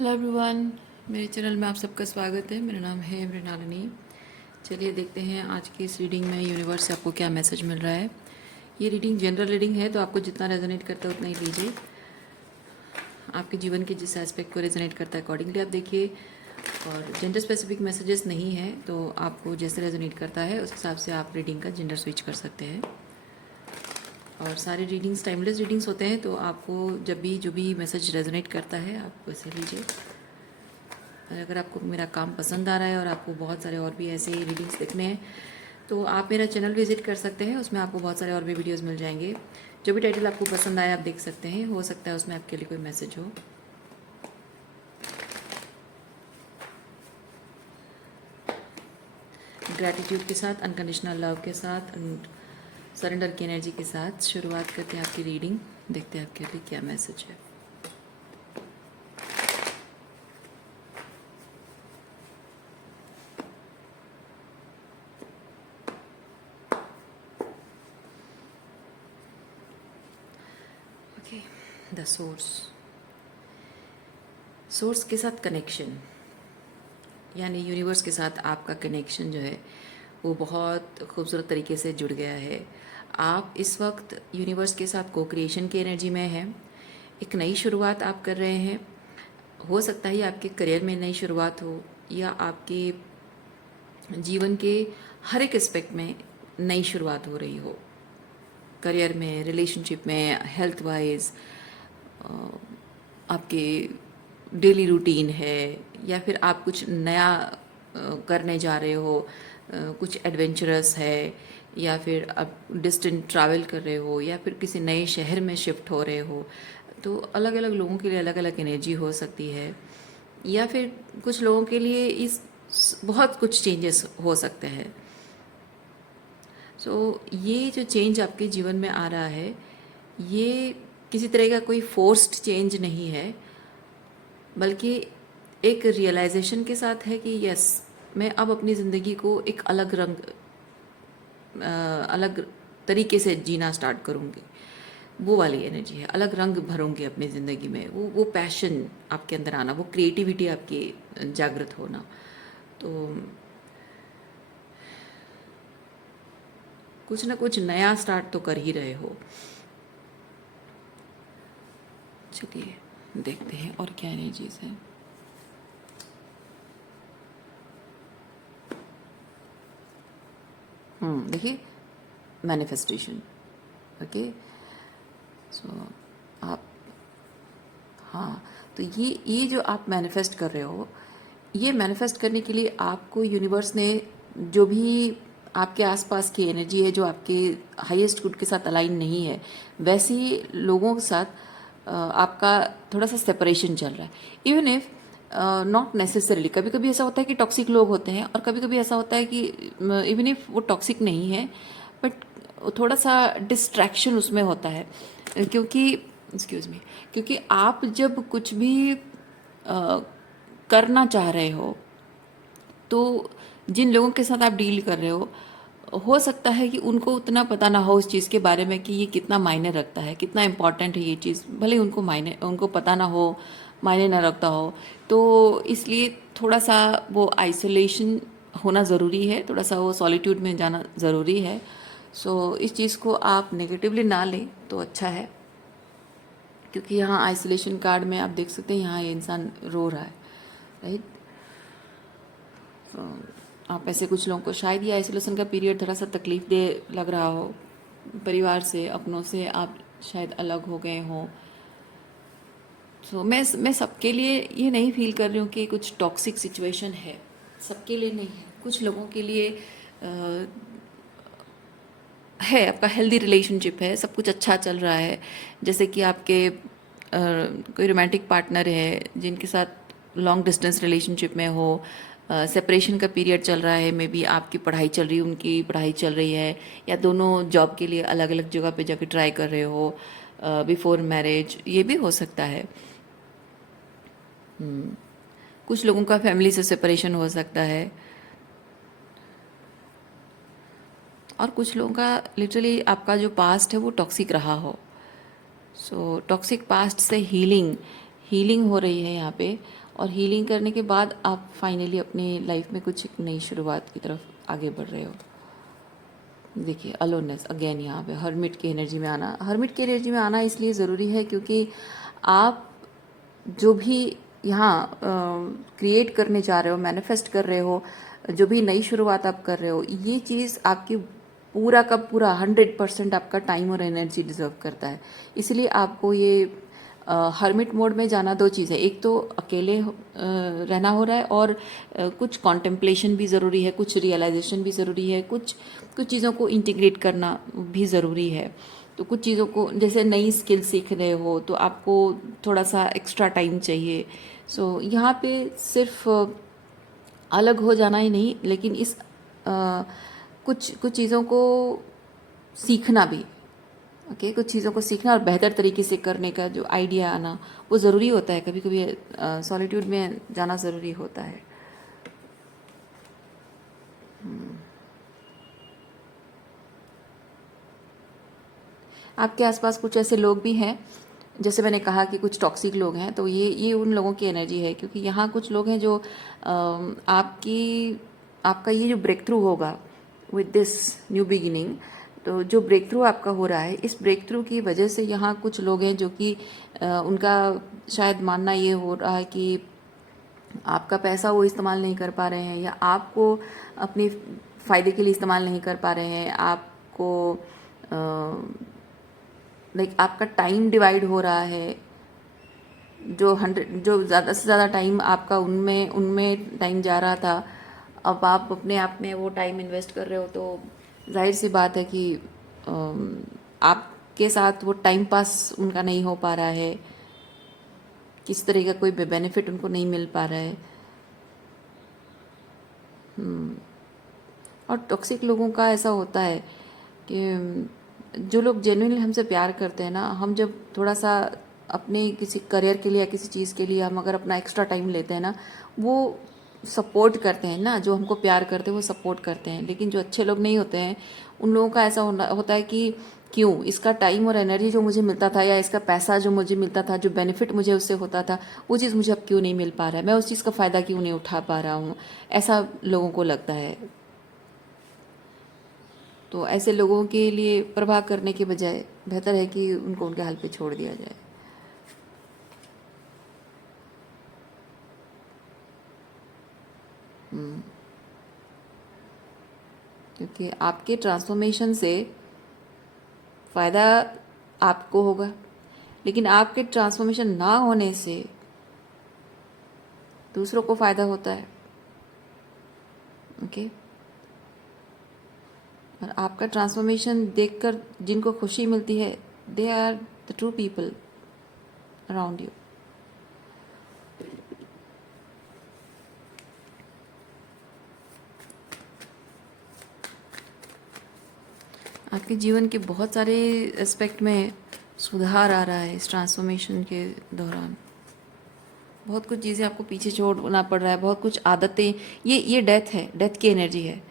Hello everyone, मेरे channel में आप सबका स्वागत है। मेरा नाम है मृणालिनी। चलिए देखते हैं आज की इस रीडिंग में यूनिवर्स से आपको क्या मैसेज मिल रहा है। ये रीडिंग जनरल रीडिंग है, तो आपको जितना रेजोनेट करता है उतना ही लीजिए। आपके जीवन के जिस एस्पेक्ट को रेजोनेट करता है अकॉर्डिंगली आप देखिए। और जेंडर स्पेसिफिक मैसेजेस नहीं है, तो आपको जैसे रेजोनेट करता है उस हिसाब से आप रीडिंग का जेंडर स्विच कर सकते हैं। और सारी रीडिंग्स टाइमलेस रीडिंग्स होते हैं, तो आपको जब भी जो भी मैसेज रेजोनेट करता है आप वैसे लीजिए। अगर आपको मेरा काम पसंद आ रहा है और आपको बहुत सारे और भी ऐसे रीडिंग्स देखने हैं, तो आप मेरा चैनल विजिट कर सकते हैं। उसमें आपको बहुत सारे और भी वीडियोस मिल जाएंगे। जो भी टाइटल आपको पसंद आए आप देख सकते हैं। हो सकता है उसमें आपके लिए कोई मैसेज हो। ग्रैटिट्यूड के साथ, अनकंडीशनल लव के साथ, सरेंडर की एनर्जी के साथ शुरुआत करते हैं आपकी रीडिंग। देखते हैं आपके लिए क्या मैसेज है। ओके, द सोर्स के साथ कनेक्शन, यानी यूनिवर्स के साथ आपका कनेक्शन जो है वो बहुत खूबसूरत तरीके से जुड़ गया है। आप इस वक्त यूनिवर्स के साथ को क्रिएशन की एनर्जी में हैं। एक नई शुरुआत आप कर रहे हैं। हो सकता है आपके करियर में नई शुरुआत हो, या आपके जीवन के हर एक एस्पेक्ट में नई शुरुआत हो रही हो। करियर में, रिलेशनशिप में, हेल्थ वाइज, आपके डेली रूटीन है, या फिर आप कुछ नया करने जा रहे हो, कुछ एडवेंचरस है, या फिर आप डिस्टेंट ट्रैवल कर रहे हो, या फिर किसी नए शहर में शिफ्ट हो रहे हो। तो अलग अलग लोगों के लिए अलग अलग एनर्जी हो सकती है, या फिर कुछ लोगों के लिए इस बहुत कुछ चेंजेस हो सकते हैं। ये जो चेंज आपके जीवन में आ रहा है, ये किसी तरह का कोई फोर्स्ड चेंज नहीं है, बल्कि एक रियलाइजेशन के साथ है कि यस, मैं अब अपनी ज़िंदगी को एक अलग रंग, अलग तरीके से जीना स्टार्ट करूँगी। वो वाली एनर्जी है, अलग रंग भरूंगी अपनी ज़िंदगी में। वो पैशन आपके अंदर आना, वो क्रिएटिविटी आपकी जागृत होना। तो कुछ ना कुछ नया स्टार्ट तो कर ही रहे हो। चलिए देखते हैं और क्या एनर्जीज है। देखिए, मैनिफेस्टेशन। ओके, सो आप, हाँ, तो ये जो आप मैनिफेस्ट कर रहे हो, ये मैनिफेस्ट करने के लिए आपको यूनिवर्स ने जो भी आपके आसपास की एनर्जी है, जो आपके हाईएस्ट गुड के साथ अलाइन नहीं है, वैसे ही लोगों के साथ आपका थोड़ा सा सेपरेशन चल रहा है। इवन इफ नॉट नेसेसरीली, कभी कभी ऐसा होता है कि टॉक्सिक लोग होते हैं, और कभी कभी ऐसा होता है कि इवन इफ वो टॉक्सिक नहीं है, बट थोड़ा सा डिस्ट्रैक्शन उसमें होता है। क्योंकि एक्सक्यूज मी, क्योंकि आप जब कुछ भी करना चाह रहे हो, तो जिन लोगों के साथ आप डील कर रहे हो सकता है कि उनको उतना पता ना हो उस चीज़ के बारे में कि ये कितना मायने रखता है, कितना इम्पॉर्टेंट है ये चीज़। भले उनको पता ना हो, मायने ना रखता हो, तो इसलिए थोड़ा सा वो आइसोलेशन होना ज़रूरी है, थोड़ा सा वो सॉलिट्यूड में जाना ज़रूरी है। इस चीज़ को आप नेगेटिवली ना लें तो अच्छा है। क्योंकि यहाँ आइसोलेशन कार्ड में आप देख सकते हैं, यहाँ ये इंसान रो रहा है, राइट। आप ऐसे कुछ लोगों को शायद ये आइसोलेशन का पीरियड थोड़ा सा तकलीफ दे लग रहा हो। परिवार से, अपनों से आप शायद अलग हो गए हों। मैं सबके लिए ये नहीं फील कर रही हूँ कि कुछ टॉक्सिक सिचुएशन है, सबके लिए नहीं है। कुछ लोगों के लिए है, आपका हेल्दी रिलेशनशिप है, सब कुछ अच्छा चल रहा है। जैसे कि आपके कोई रोमांटिक पार्टनर है जिनके साथ लॉन्ग डिस्टेंस रिलेशनशिप में हो, सेपरेशन का पीरियड चल रहा है, मे बी आपकी पढ़ाई चल रही है, उनकी पढ़ाई चल रही है, या दोनों जॉब के लिए अलग अलग जगह पे जाके ट्राई कर रहे हो बिफोर मैरिज, ये भी हो सकता है। कुछ लोगों का फैमिली से सेपरेशन हो सकता है, और कुछ लोगों का लिटरली आपका जो पास्ट है वो टॉक्सिक रहा हो। टॉक्सिक पास्ट से हीलिंग हीलिंग हो रही है यहाँ पे, और हीलिंग करने के बाद आप फाइनली अपने लाइफ में कुछ एक नई शुरुआत की तरफ आगे बढ़ रहे हो। देखिए अलोननेस अगेन यहाँ पे हर्मिट की एनर्जी में आना। हर्मिट की एनर्जी में आना इसलिए ज़रूरी है क्योंकि आप जो भी यहाँ क्रिएट करने जा रहे हो, मैनिफेस्ट कर रहे हो, जो भी नई शुरुआत आप कर रहे हो, ये चीज़ आपकी पूरा का पूरा 100% आपका टाइम और एनर्जी डिजर्व करता है। इसलिए आपको ये हर्मिट मोड में जाना, दो चीज़ है, एक तो अकेले रहना हो रहा है, और कुछ कॉन्टेम्पलेशन भी ज़रूरी है, कुछ रियलाइजेशन भी ज़रूरी है, कुछ कुछ चीज़ों को इंटीग्रेट करना भी ज़रूरी है। तो कुछ चीज़ों को, जैसे नई स्किल सीख रहे हो तो आपको थोड़ा सा एक्स्ट्रा टाइम चाहिए। सो यहाँ पे सिर्फ अलग हो जाना ही नहीं, लेकिन इस कुछ कुछ चीज़ों को सीखना भी, ओके, कुछ चीज़ों को सीखना और बेहतर तरीके से करने का जो आइडिया आना, वो ज़रूरी होता है। कभी कभी सॉलिट्यूड में जाना ज़रूरी होता है। आपके आसपास कुछ ऐसे लोग भी हैं, जैसे मैंने कहा कि कुछ टॉक्सिक लोग हैं, तो ये उन लोगों की एनर्जी है, क्योंकि यहाँ कुछ लोग हैं जो आपका ये जो ब्रेक थ्रू होगा विद दिस न्यू बिगिनिंग, तो जो ब्रेक थ्रू आपका हो रहा है, इस ब्रेक थ्रू की वजह से यहाँ कुछ लोग हैं जो कि उनका शायद मानना ये हो रहा है कि आपका पैसा वो इस्तेमाल नहीं कर पा रहे हैं, या आपको अपने फ़ायदे के लिए इस्तेमाल नहीं कर पा रहे हैं, आपको लाइक आपका टाइम डिवाइड हो रहा है, जो ज़्यादा से ज़्यादा टाइम आपका उनमें उनमें टाइम जा रहा था, अब आप अपने आप में वो टाइम इन्वेस्ट कर रहे हो, तो जाहिर सी बात है कि आपके साथ वो टाइम पास उनका नहीं हो पा रहा है, किसी तरह का कोई बेनिफिट उनको नहीं मिल पा रहा है। और टॉक्सिक लोगों का ऐसा होता है कि जो लोग जेन्युइनली हमसे प्यार करते हैं ना, हम जब थोड़ा सा अपने किसी करियर के लिए या किसी चीज़ के लिए हम अगर अपना एक्स्ट्रा टाइम लेते हैं ना, वो सपोर्ट करते हैं ना, जो हमको प्यार करते हैं वो सपोर्ट करते हैं। लेकिन जो अच्छे लोग नहीं होते हैं, उन लोगों का ऐसा होता है कि क्यों इसका टाइम और एनर्जी जो मुझे मिलता था, या इसका पैसा जो मुझे मिलता था, जो बेनिफिट मुझे उससे होता था, वो चीज़ मुझे अब क्यों नहीं मिल पा रहा है, मैं उस चीज़ का फ़ायदा क्यों नहीं उठा पा रहा हूँ, ऐसा लोगों को लगता है। तो ऐसे लोगों के लिए प्रभाव करने के बजाय बेहतर है कि उनको उनके हाल पे छोड़ दिया जाए। क्योंकि आपके ट्रांसफॉर्मेशन से फ़ायदा आपको होगा, लेकिन आपके ट्रांसफॉर्मेशन ना होने से दूसरों को फ़ायदा होता है। ओके, और आपका ट्रांसफॉर्मेशन देखकर जिनको खुशी मिलती है, they are the true people around you. आपके जीवन के बहुत सारे एस्पेक्ट में सुधार आ रहा है इस ट्रांसफॉर्मेशन के दौरान। बहुत कुछ चीज़ें आपको पीछे छोड़ना पड़ रहा है, बहुत कुछ आदतें, ये डेथ है, डेथ की एनर्जी है।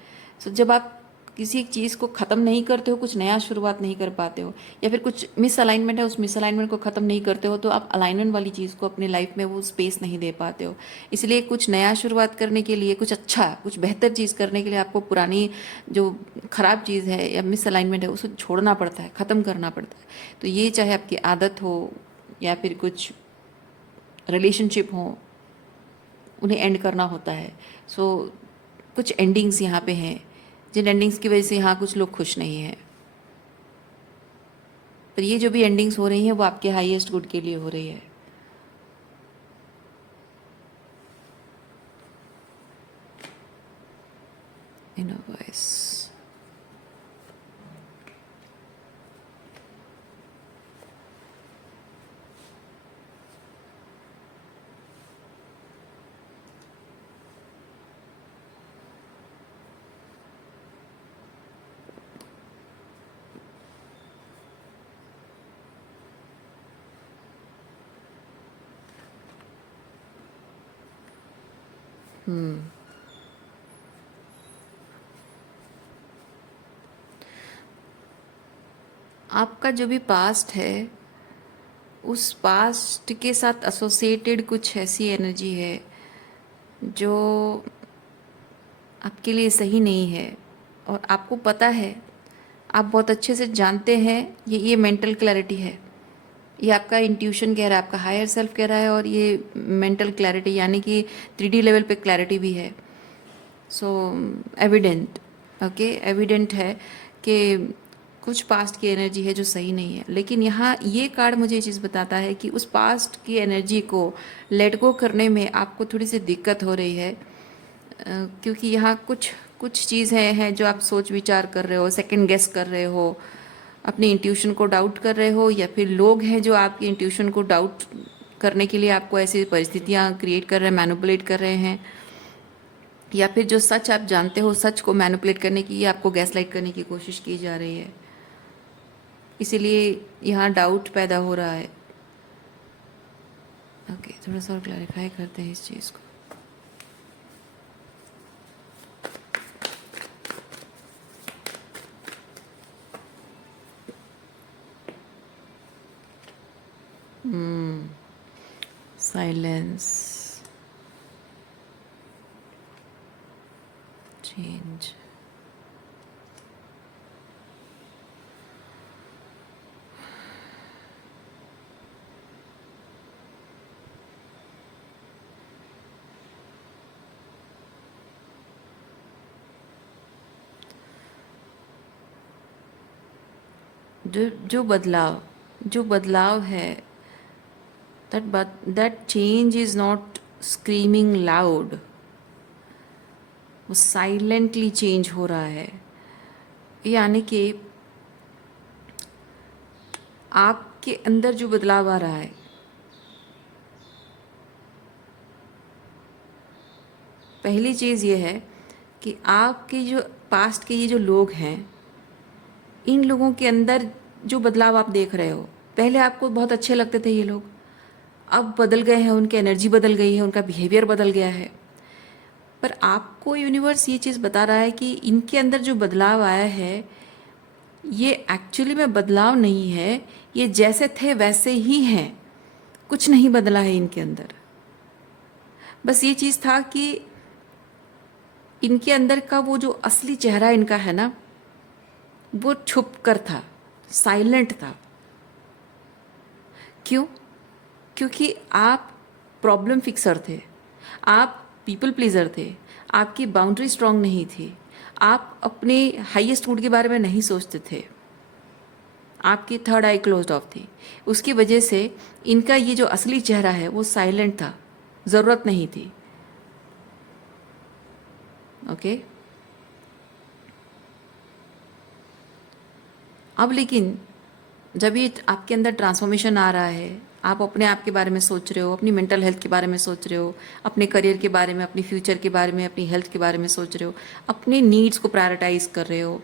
सो जब आप किसी एक चीज़ को ख़त्म नहीं करते हो, कुछ नया शुरुआत नहीं कर पाते हो, या फिर कुछ मिस अलाइनमेंट है, उस मिस अलाइनमेंट को ख़त्म नहीं करते हो, तो आप अलाइनमेंट वाली चीज़ को अपने लाइफ में वो स्पेस नहीं दे पाते हो। इसलिए कुछ नया शुरुआत करने के लिए, कुछ अच्छा, कुछ बेहतर चीज़ करने के लिए आपको पुरानी जो ख़राब चीज़ है या मिस अलाइनमेंट है, उसको छोड़ना पड़ता है, ख़त्म करना पड़ता है। तो ये चाहे आपकी आदत हो या फिर कुछ रिलेशनशिप हो, उन्हें एंड करना होता है। सो कुछ एंडिंग्स यहाँ पे हैं, जिन एंडिंग्स की वजह से यहाँ कुछ लोग खुश नहीं हैं। पर ये जो भी एंडिंग्स हो रही हैं वो आपके हाईएस्ट गुड के लिए हो रही है। Inner voice. आपका जो भी पास्ट है उस पास्ट के साथ एसोसिएटेड कुछ ऐसी एनर्जी है जो आपके लिए सही नहीं है, और आपको पता है, आप बहुत अच्छे से जानते हैं। ये मेंटल क्लैरिटी है, ये आपका इंट्यूशन कह रहा है, आपका हायर सेल्फ कह रहा है, और ये मेंटल क्लैरिटी यानी कि 3D लेवल पे क्लैरिटी भी है। सो एविडेंट, ओके, एविडेंट है कि कुछ पास्ट की एनर्जी है जो सही नहीं है। लेकिन यहाँ ये कार्ड मुझे ये चीज़ बताता है कि उस पास्ट की एनर्जी को लेट गो करने में आपको थोड़ी सी दिक्कत हो रही है, क्योंकि यहाँ कुछ कुछ चीज़ें हैं जो आप सोच विचार कर रहे हो, सेकंड गेस कर रहे हो, अपनी इंट्यूशन को डाउट कर रहे हो, या फिर लोग हैं जो आपकी इंट्यूशन को डाउट करने के लिए आपको ऐसी परिस्थितियाँ क्रिएट कर रहे हैं, मैनिपुलेट कर रहे हैं, या फिर जो सच आप जानते हो, सच को मैनिपुलेट करने की, आपको गैसलाइट करने की कोशिश की जा रही है। इसीलिए यहाँ डाउट पैदा हो रहा है। ओके, थोड़ा सा और क्लैरिफाई करते हैं इस चीज़ को। साइलेंस, चेंज, जो बदलाव है, that change is not screaming loud, वो साइलेंटली चेंज हो रहा है। यानी कि आपके अंदर जो बदलाव आ रहा है, पहली चीज़ ये है कि आपके जो पास्ट के ये जो लोग हैं, इन लोगों के अंदर जो बदलाव आप देख रहे हो, पहले आपको बहुत अच्छे लगते थे ये लोग, अब बदल गए हैं, उनकी एनर्जी बदल गई है, उनका बिहेवियर बदल गया है। पर आपको यूनिवर्स ये चीज़ बता रहा है कि इनके अंदर जो बदलाव आया है, ये एक्चुअली में बदलाव नहीं है, ये जैसे थे वैसे ही हैं, कुछ नहीं बदला है इनके अंदर। बस ये चीज़ था कि इनके अंदर का वो जो असली चेहरा इनका है ना, वो छुप कर था, साइलेंट था। क्यों? क्योंकि आप प्रॉब्लम फिक्सर थे, आप पीपल प्लीजर थे, आपकी बाउंड्री स्ट्रांग नहीं थी, आप अपने हाईएस्ट गुड के बारे में नहीं सोचते थे, आपकी थर्ड आई क्लोज्ड ऑफ थी। उसकी वजह से इनका ये जो असली चेहरा है वो साइलेंट था, ज़रूरत नहीं थी। ओके, अब लेकिन जब ये आपके अंदर ट्रांसफॉर्मेशन आ रहा है, आप अपने आप के बारे में सोच रहे हो, अपनी मेंटल हेल्थ के बारे में सोच रहे हो, अपने करियर के बारे में, अपनी फ्यूचर के बारे में, अपनी हेल्थ के बारे में सोच रहे हो, अपने नीड्स को प्रायोरिटाइज कर रहे हो,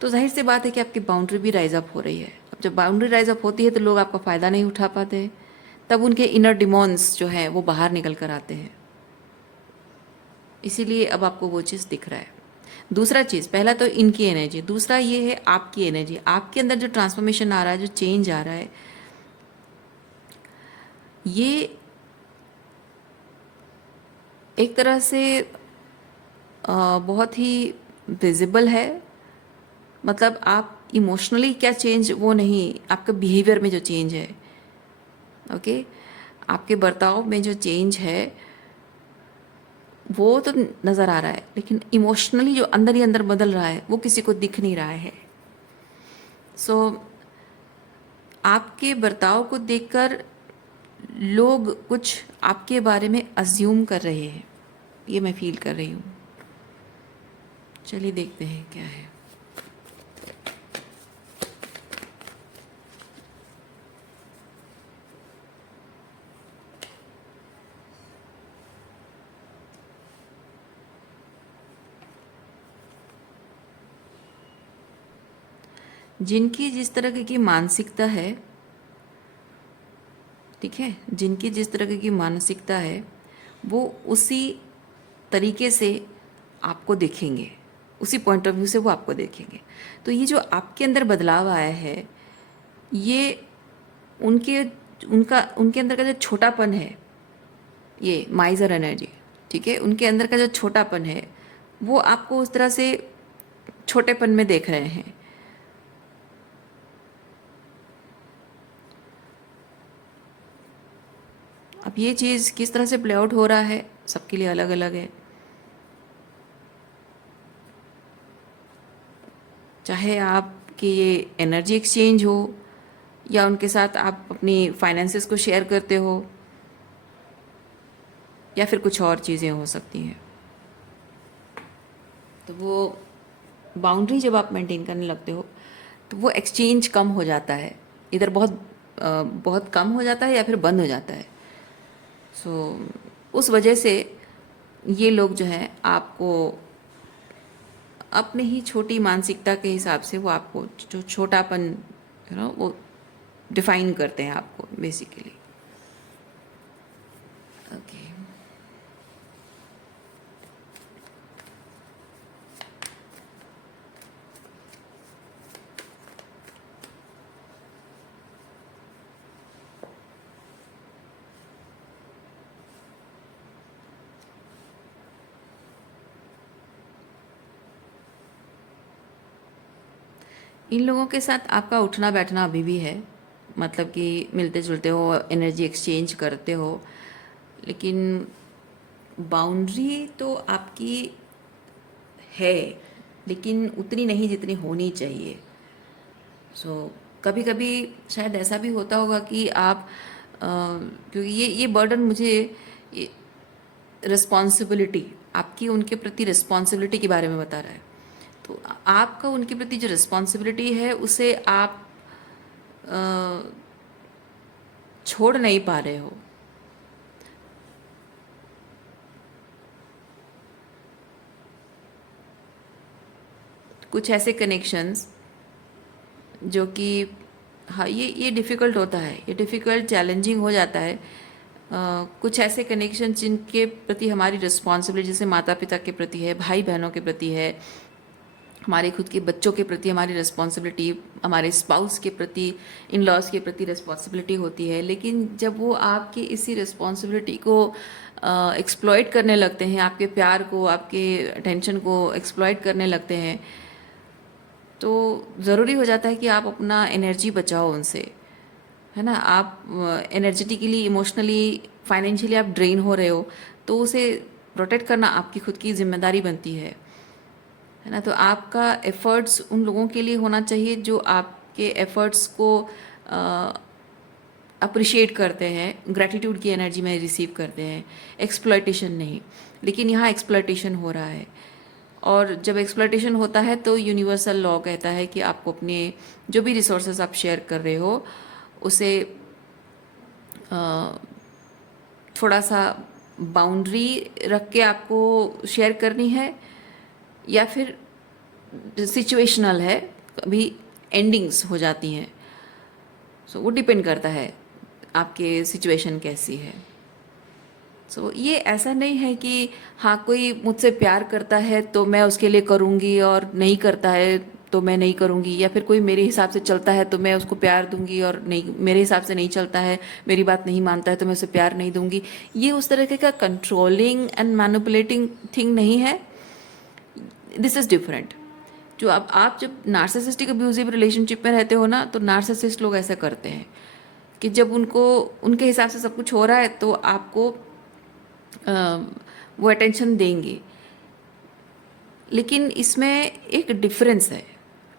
तो जाहिर सी बात है कि आपकी बाउंड्री भी राइज अप हो रही है। अब जब बाउंड्री राइज अप होती है तो लोग आपका फ़ायदा नहीं उठा पाते, तब उनके इनर डिमॉन्स जो हैं वो बाहर निकल कर आते हैं। इसीलिए अब आपको वो चीज़ दिख रहा है। दूसरा चीज़, पहला तो इनकी एनर्जी, दूसरा ये है आपकी एनर्जी। आपके अंदर जो ट्रांसफॉर्मेशन आ रहा है, जो चेंज आ रहा है, ये एक तरह से बहुत ही विजिबल है। मतलब आप इमोशनली क्या चेंज, वो नहीं, आपका बिहेवियर में जो चेंज है, ओके, आपके बर्ताव में जो चेंज है वो तो नज़र आ रहा है, लेकिन इमोशनली जो अंदर ही अंदर बदल रहा है वो किसी को दिख नहीं रहा है। सो आपके बर्ताव को देखकर लोग कुछ आपके बारे में अज्यूम कर रहे हैं, ये मैं फील कर रही हूँ। चलिए देखते हैं क्या है। जिनकी जिस तरह की मानसिकता है, ठीक है, जिनकी जिस तरह की मानसिकता है वो उसी तरीके से आपको देखेंगे, उसी पॉइंट ऑफ व्यू से वो आपको देखेंगे। तो ये जो आपके अंदर बदलाव आया है, ये उनके उनके अंदर का जो छोटापन है, ये माइजर एनर्जी, ठीक है, उनके अंदर का जो छोटापन है वो आपको उस तरह से छोटेपन में देख रहे हैं। अब ये चीज़ किस तरह से प्ले आउट हो रहा है सबके लिए अलग अलग है। चाहे आपकी ये एनर्जी एक्सचेंज हो या उनके साथ आप अपनी फाइनेंसेस को शेयर करते हो या फिर कुछ और चीज़ें हो सकती हैं, तो वो बाउंड्री जब आप मेंटेन करने लगते हो तो वो एक्सचेंज कम हो जाता है, इधर बहुत कम हो जाता है या फिर बंद हो जाता है। सो उस वजह से ये लोग जो हैं आपको अपने ही छोटी मानसिकता के हिसाब से वो आपको जो छोटापन वो डिफाइन करते हैं आपको बेसिकली। ओके, इन लोगों के साथ आपका उठना बैठना अभी भी है, मतलब कि मिलते जुलते हो, एनर्जी एक्सचेंज करते हो, लेकिन बाउंड्री तो आपकी है लेकिन उतनी नहीं जितनी होनी चाहिए। कभी कभी शायद ऐसा भी होता होगा कि आप क्योंकि ये बर्डन मुझे रिस्पॉन्सिबिलिटी, आपकी उनके प्रति रिस्पॉन्सिबिलिटी के बारे में बता रहा है। तो आपका उनके प्रति जो रिस्पॉन्सिबिलिटी है उसे आप छोड़ नहीं पा रहे हो। कुछ ऐसे कनेक्शंस जो कि हाँ, ये डिफ़िकल्ट होता है, ये डिफ़िकल्ट चैलेंजिंग हो जाता है। कुछ ऐसे कनेक्शन जिनके प्रति हमारी रिस्पॉन्सिबिलिटी, जैसे माता पिता के प्रति है, भाई बहनों के प्रति है, हमारे खुद के बच्चों के प्रति हमारी रिस्पॉन्सिबिलिटी, हमारे स्पाउस के प्रति, इन लॉज के प्रति रिस्पॉन्सिबिलिटी होती है। लेकिन जब वो आपकी इसी रिस्पॉन्सिबिलिटी को एक्सप्लॉइट करने लगते हैं, आपके प्यार को, आपके अटेंशन को एक्सप्लॉइट करने लगते हैं, तो ज़रूरी हो जाता है कि आप अपना एनर्जी बचाओ उनसे, है ना। आप एनर्जेटिकली, इमोशनली, फाइनेंशियली आप ड्रेन हो रहे हो, तो उसे प्रोटेक्ट करना आपकी खुद की जिम्मेदारी बनती है ना। तो आपका एफर्ट्स उन लोगों के लिए होना चाहिए जो आपके एफर्ट्स को अप्रिशिएट करते हैं, ग्रैटिट्यूड की एनर्जी में रिसीव करते हैं, एक्सप्लॉयटेशन नहीं। लेकिन यहाँ एक्सप्लॉयटेशन हो रहा है, और जब एक्सप्लॉयटेशन होता है तो यूनिवर्सल लॉ कहता है कि आपको अपने जो भी रिसोर्सेज आप शेयर कर रहे हो उसे थोड़ा सा बाउंड्री रख के आपको शेयर करनी है, या फिर सिचुएशनल है, कभी एंडिंग्स हो जाती हैं। वो डिपेंड करता है आपके सिचुएशन कैसी है। ये ऐसा नहीं है कि हाँ, कोई मुझसे प्यार करता है तो मैं उसके लिए करूँगी और नहीं करता है तो मैं नहीं करूँगी, या फिर कोई मेरे हिसाब से चलता है तो मैं उसको प्यार दूंगी और नहीं, मेरे हिसाब से नहीं चलता है, मेरी बात नहीं मानता है तो मैं उसे प्यार नहीं दूंगी। ये उस तरह का कंट्रोलिंग एंड मैनिपुलेटिंग थिंग नहीं है। This is different. जो अब आप जब नार्सिसिस्टिक अब्यूजिव रिलेशनशिप में रहते हो ना, तो नार्सिसिस्ट लोग ऐसा करते हैं कि जब उनको उनके हिसाब से सब कुछ हो रहा है तो आपको वो अटेंशन देंगे। लेकिन इसमें एक डिफरेंस है।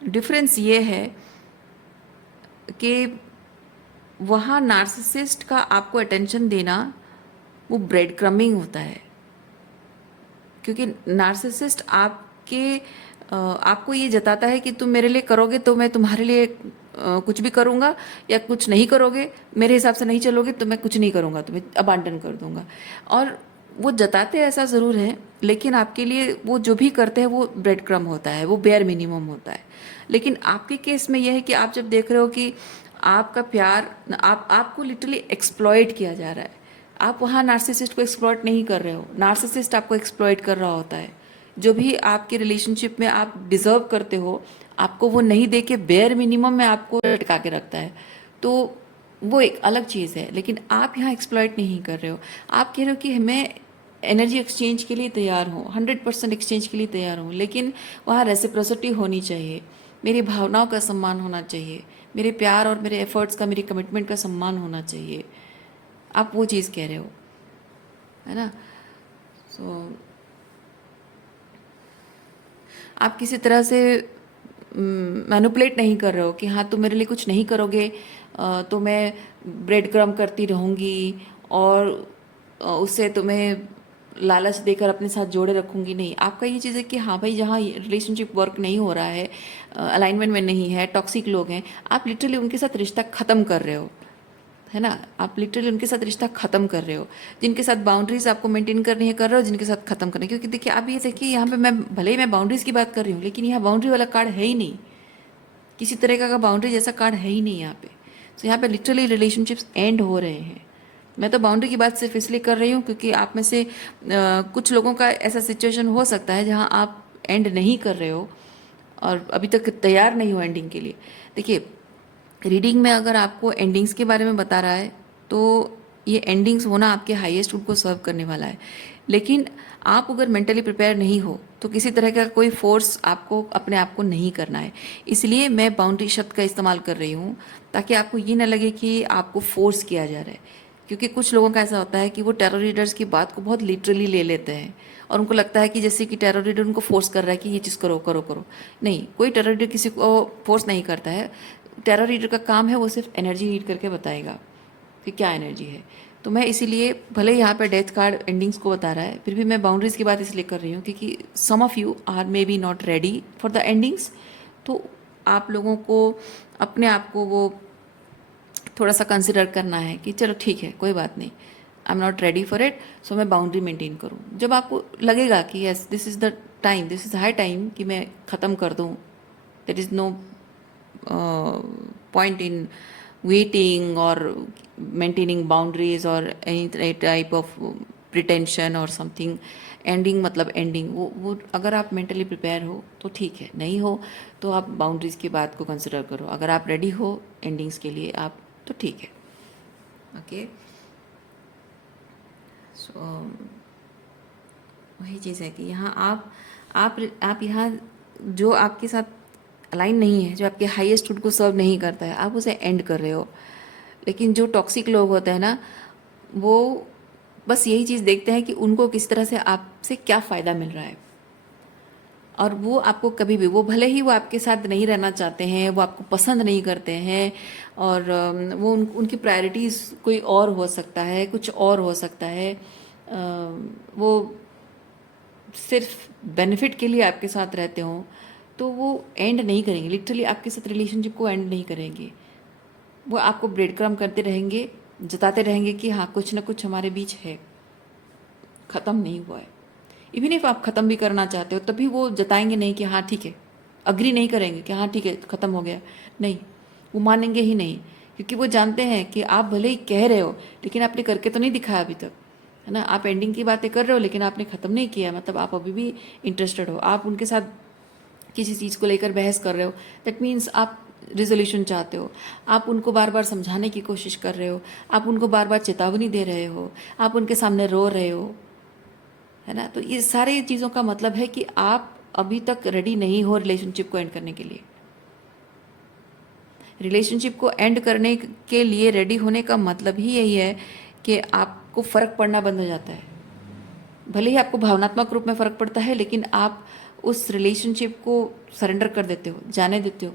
डिफरेंस ये है कि वहाँ नार्सिसिस्ट का आपको अटेंशन देना वो ब्रेड क्रम्बिंग होता है, क्योंकि नार्सिसिस्ट आपको ये जताता है कि तुम मेरे लिए करोगे तो मैं तुम्हारे लिए कुछ भी करूँगा, या कुछ नहीं करोगे, मेरे हिसाब से नहीं चलोगे तो मैं कुछ नहीं करूँगा, तुम्हें अबांडन कर दूँगा। और वो जताते ऐसा ज़रूर है, लेकिन आपके लिए वो जो भी करते हैं वो ब्रेड क्रम होता है, वो बेयर मिनिमम होता है। लेकिन आपके केस में यह है कि आप जब देख रहे हो कि आपका प्यार, आपको लिटरली एक्सप्लॉइट किया जा रहा है, आप वहाँ नार्सिसिस्ट को एक्सप्लॉइट नहीं कर रहे हो, नार्सिसिस्ट आपको एक्सप्लॉइट कर रहा होता है। जो भी आपके रिलेशनशिप में आप डिज़र्व करते हो, आपको वो नहीं दे के बेयर मिनिमम में आपको लटका के रखता है। तो वो एक अलग चीज़ है, लेकिन आप यहाँ एक्सप्लॉइट नहीं कर रहे हो। आप कह रहे हो कि मैं एनर्जी एक्सचेंज के लिए तैयार हूँ, 100% एक्सचेंज के लिए तैयार हूँ, लेकिन वहाँ रेसिप्रोसिटी होनी चाहिए, मेरी भावनाओं का सम्मान होना चाहिए, मेरे प्यार और मेरे एफर्ट्स का, मेरी कमिटमेंट का सम्मान होना चाहिए। आप वो चीज़ कह रहे हो, है ना। सो आप किसी तरह से मैनिपुलेट नहीं कर रहे हो कि हाँ तुम मेरे लिए कुछ नहीं करोगे तो मैं ब्रेड क्रम्ब करती रहूँगी और उससे तुम्हें लालच देकर अपने साथ जोड़े रखूँगी। नहीं, आपका ये चीज़ है कि हाँ भाई, जहाँ रिलेशनशिप वर्क नहीं हो रहा है, अलाइनमेंट में नहीं है, टॉक्सिक लोग हैं, आप लिटरली उनके साथ रिश्ता ख़त्म कर रहे हो, है ना। आप लिटरली उनके साथ रिश्ता ख़त्म कर रहे हो। जिनके साथ बाउंड्रीज आपको मेंटेन करनी है कर रहे हो, जिनके साथ ख़त्म करनी है। क्योंकि देखिए, आप ये देखिए, यहाँ पे मैं भले ही मैं बाउंड्रीज की बात कर रही हूँ, लेकिन यहाँ बाउंड्री वाला कार्ड है ही नहीं, किसी तरह का बाउंड्री जैसा कार्ड है ही नहीं यहाँ पे। तो यहाँ पे लिटरली रिलेशनशिप्स एंड हो रहे हैं। मैं तो बाउंड्री की बात सिर्फ इसलिए कर रही हूँ क्योंकि आप में से कुछ लोगों का ऐसा सिचुएशन हो सकता है जहाँ आप एंड नहीं कर रहे हो और अभी तक तैयार नहीं हो एंडिंग के लिए। देखिए, रीडिंग में अगर आपको एंडिंग्स के बारे में बता रहा है तो ये एंडिंग्स होना आपके हाईएस्ट गुड को सर्व करने वाला है। लेकिन आप अगर मेंटली प्रिपेयर नहीं हो तो किसी तरह का कोई फोर्स आपको अपने आप को नहीं करना है। इसलिए मैं बाउंड्री शब्द का इस्तेमाल कर रही हूँ ताकि आपको ये ना लगे कि आपको फोर्स किया जा रहा है। क्योंकि कुछ लोगों का ऐसा होता है कि वो टेरर रीडर्स की बात को बहुत लिटरली ले लेते हैं और उनको लगता है कि जैसे कि टेरर रीडर उनको फोर्स कर रहा है कि ये चीज़ करो करो करो। नहीं, कोई टेरर रीडर किसी को फोर्स नहीं करता है। टेरर रीडर का काम है वो सिर्फ एनर्जी रीड करके बताएगा कि क्या एनर्जी है। तो मैं इसीलिए, भले ही यहाँ पे डेथ कार्ड एंडिंग्स को बता रहा है, फिर भी मैं बाउंड्रीज की बात इसलिए कर रही हूँ क्योंकि some of you are maybe not ready for the endings. तो आप लोगों को अपने आप को वो थोड़ा सा कंसिडर करना है कि चलो ठीक है, कोई बात नहीं, I am not ready for it, so मैं बाउंड्री मेंटेन करूँ। जब आपको लगेगा कि yes this is the time, this is high time कि मैं ख़त्म कर दूँ, there is no point in waiting or maintaining boundaries or any type of pretension or something। Ending मतलब एंडिंग, वो अगर आप मेंटली प्रिपेयर हो तो ठीक है, नहीं हो तो आप बाउंड्रीज की बात को कंसिडर करो। अगर आप रेडी हो एंडिंग्स के लिए आप, तो ठीक है। ओके, सो वही चीज़ है कि यहाँ आप यहाँ जो आपके साथ अलाइन नहीं है, जो आपके हाईएस्ट गुड को सर्व नहीं करता है, आप उसे एंड कर रहे हो। लेकिन जो टॉक्सिक लोग होते हैं ना, वो बस यही चीज़ देखते हैं कि उनको किस तरह से आपसे क्या फ़ायदा मिल रहा है, और वो आपको कभी भी, वो भले ही वो आपके साथ नहीं रहना चाहते हैं, वो आपको पसंद नहीं करते हैं, और वो उनकी प्रायोरिटीज़ कोई और हो सकता है, कुछ और हो सकता है, वो सिर्फ बेनिफिट के लिए आपके साथ रहते हों, तो वो एंड नहीं करेंगे। लिटरली आपके साथ रिलेशनशिप को एंड नहीं करेंगे। वो आपको ब्रेड क्रम करते रहेंगे, जताते रहेंगे कि हाँ कुछ ना कुछ हमारे बीच है, ख़त्म नहीं हुआ है। इवन इफ आप ख़त्म भी करना चाहते हो तभी वो जताएंगे नहीं कि हाँ ठीक है, अग्री नहीं करेंगे कि हाँ ठीक है ख़त्म हो गया, नहीं, वो मानेंगे ही नहीं। क्योंकि वो जानते हैं कि आप भले ही कह रहे हो लेकिन आपने करके तो नहीं दिखाया अभी तक, है ना। आप एंडिंग की बातें कर रहे हो लेकिन आपने ख़त्म नहीं किया, मतलब आप अभी भी इंटरेस्टेड हो, आप उनके साथ किसी चीज़ को लेकर बहस कर रहे हो, दैट मीन्स आप रिजोल्यूशन चाहते हो। आप उनको बार बार समझाने की कोशिश कर रहे हो, आप उनको बार बार चेतावनी दे रहे हो, आप उनके सामने रो रहे हो, है ना। तो ये सारे चीज़ों का मतलब है कि आप अभी तक रेडी नहीं हो रिलेशनशिप को एंड करने के लिए। रिलेशनशिप को एंड करने के लिए रेडी होने का मतलब ही यही है कि आपको फ़र्क पड़ना बंद हो जाता है। भले ही आपको भावनात्मक रूप में फ़र्क पड़ता है, लेकिन आप उस रिलेशनशिप को सरेंडर कर देते हो, जाने देते हो,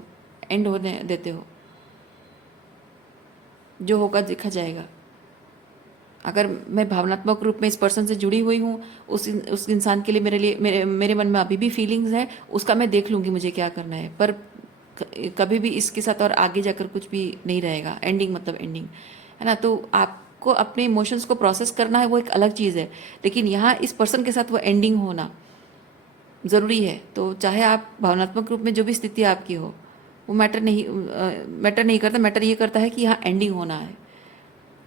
एंड होने देते हो। जो होगा देखा जाएगा। अगर मैं भावनात्मक रूप में इस पर्सन से जुड़ी हुई हूँ, उस इंसान के लिए मेरे मन में अभी भी फीलिंग्स हैं, उसका मैं देख लूँगी मुझे क्या करना है, पर कभी भी इसके साथ और आगे जाकर कुछ भी नहीं रहेगा। एंडिंग मतलब एंडिंग, है ना। तो आपको अपने इमोशंस को प्रोसेस करना है, वो एक अलग चीज़ है, लेकिन यहाँ इस पर्सन के साथ वो एंडिंग होना ज़रूरी है। तो चाहे आप भावनात्मक रूप में जो भी स्थिति आपकी हो, वो मैटर नहीं करता। मैटर ये करता है कि यहाँ एंडिंग होना है।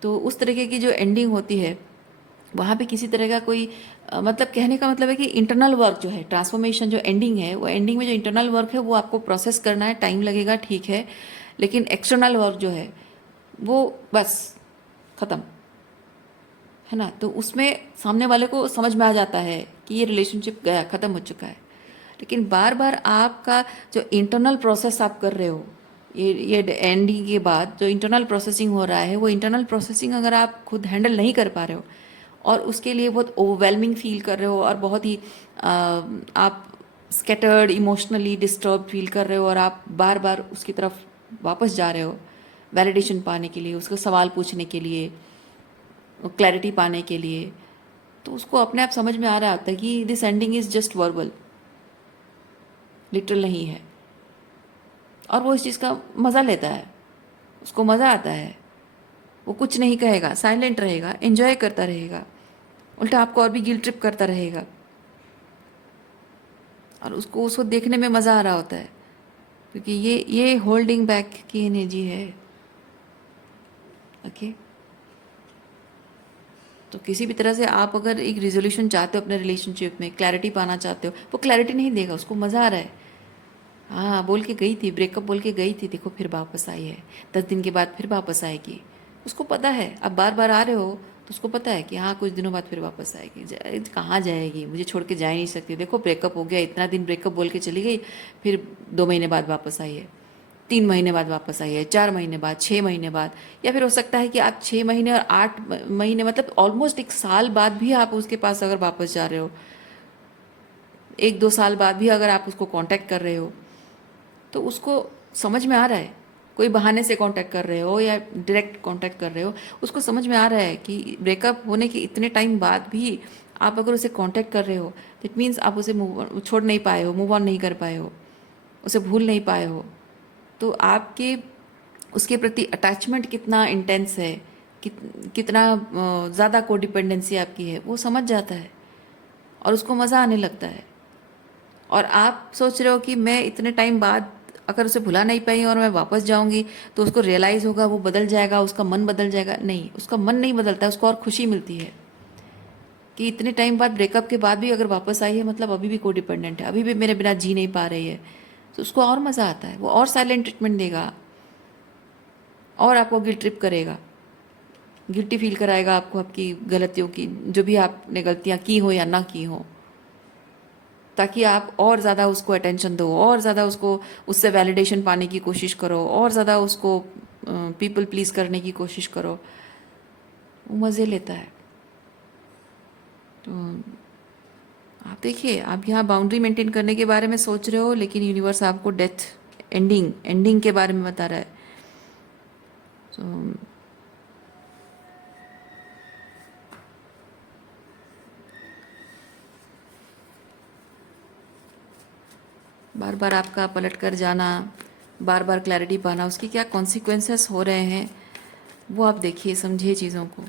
तो उस तरीके की जो एंडिंग होती है, वहाँ पे किसी तरह का कोई मतलब, कहने का मतलब है कि इंटरनल वर्क जो है, ट्रांसफॉर्मेशन जो एंडिंग है, वो एंडिंग में जो इंटरनल वर्क है वो आपको प्रोसेस करना है, टाइम लगेगा, ठीक है, लेकिन एक्सटर्नल वर्क जो है वो बस ख़त्म, है ना। तो उसमें सामने वाले को समझ में आ जाता है कि ये रिलेशनशिप गया, ख़त्म हो चुका है। लेकिन बार बार आपका जो इंटरनल प्रोसेस आप कर रहे हो, ये एंडिंग के बाद जो इंटरनल प्रोसेसिंग हो रहा है, वो इंटरनल प्रोसेसिंग अगर आप खुद हैंडल नहीं कर पा रहे हो और उसके लिए बहुत ओवरवेलमिंग फील कर रहे हो और बहुत ही आप स्कैटर्ड, इमोशनली डिस्टर्ब फील कर रहे हो और आप बार बार उसकी तरफ वापस जा रहे हो वैलिडेशन पाने के लिए, उसका सवाल पूछने के लिए, क्लैरिटी पाने के लिए, तो उसको अपने आप समझ में आ रहा होता है कि this ending is just verbal, literal नहीं है। और वो इस चीज़ का मज़ा लेता है, उसको मज़ा आता है। वो कुछ नहीं कहेगा, साइलेंट रहेगा, एंजॉय करता रहेगा, उल्टा आपको और भी गिल्ट ट्रिप करता रहेगा और उसको उसको देखने में मज़ा आ रहा होता है, क्योंकि ये होल्डिंग बैक की एनर्जी है। ओके, तो किसी भी तरह से आप अगर एक रिजोल्यूशन चाहते हो अपने रिलेशनशिप में, क्लैरिटी पाना चाहते हो, वो क्लैरिटी नहीं देगा, उसको मज़ा आ रहा है। हाँ, बोल के गई थी, ब्रेकअप बोल के गई थी, देखो फिर वापस आई है, 10 दिन के बाद फिर वापस आएगी। उसको पता है, अब बार बार आ रहे हो तो उसको पता है कि हाँ कुछ दिनों बाद फिर वापस आएगी। कहाँ जाएगी, मुझे छोड़ के जा ही नहीं सकती, देखो ब्रेकअप हो गया, इतना दिन ब्रेकअप बोल के चली गई, फिर 2 महीने बाद वापस आई है, 3 महीने बाद वापस आई है, 4 महीने बाद, 6 महीने बाद, या फिर हो सकता है कि आप 6 महीने और 8 महीने, मतलब ऑलमोस्ट 1 साल बाद भी आप उसके पास अगर वापस जा रहे हो, 1-2 साल बाद भी अगर आप उसको कांटेक्ट कर रहे हो, तो उसको समझ में आ रहा है, कोई बहाने से कांटेक्ट कर रहे हो या डायरेक्ट कांटेक्ट कर रहे हो, उसको समझ में आ रहा है कि ब्रेकअप होने के इतने टाइम बाद भी आप अगर उसे कांटेक्ट कर रहे हो, दैट मीन्स आप उसे छोड़ नहीं पाए हो, मूव ऑन नहीं कर पाए हो, उसे भूल नहीं पाए हो। तो आपके उसके प्रति अटैचमेंट कितना इंटेंस है, कितना ज़्यादा कोडिपेंडेंसी आपकी है, वो समझ जाता है और उसको मज़ा आने लगता है। और आप सोच रहे हो कि मैं इतने टाइम बाद अगर उसे भुला नहीं पाई और मैं वापस जाऊंगी तो उसको रियलाइज़ होगा, वो बदल जाएगा, उसका मन बदल जाएगा। नहीं, उसका मन नहीं बदलता है, उसको और खुशी मिलती है कि इतने टाइम बाद, ब्रेकअप के बाद भी अगर वापस आई है, मतलब अभी भी कोडिपेंडेंट है, अभी भी मेरे बिना जी नहीं पा रही है। तो उसको और मज़ा आता है, वो और साइलेंट ट्रीटमेंट देगा और आपको गिल्ट ट्रिप करेगा, गिल्टी फील कराएगा आपको आपकी गलतियों की, जो भी आपने गलतियाँ की हो या ना की हो, ताकि आप और ज़्यादा उसको अटेंशन दो, और ज़्यादा उसको, उससे वैलिडेशन पाने की कोशिश करो, और ज़्यादा उसको पीपल प्लीज़ करने की कोशिश करो। वो मज़े लेता है। तो आप देखिए, आप यहाँ बाउंड्री मेंटेन करने के बारे में सोच रहे हो, लेकिन यूनिवर्स आपको डेथ, एंडिंग एंडिंग के बारे में बता रहा है। तो बार बार आपका पलट कर जाना, बार बार क्लैरिटी पाना, उसकी क्या कॉन्सिक्वेंसेस हो रहे हैं वो आप देखिए, समझिए चीज़ों को।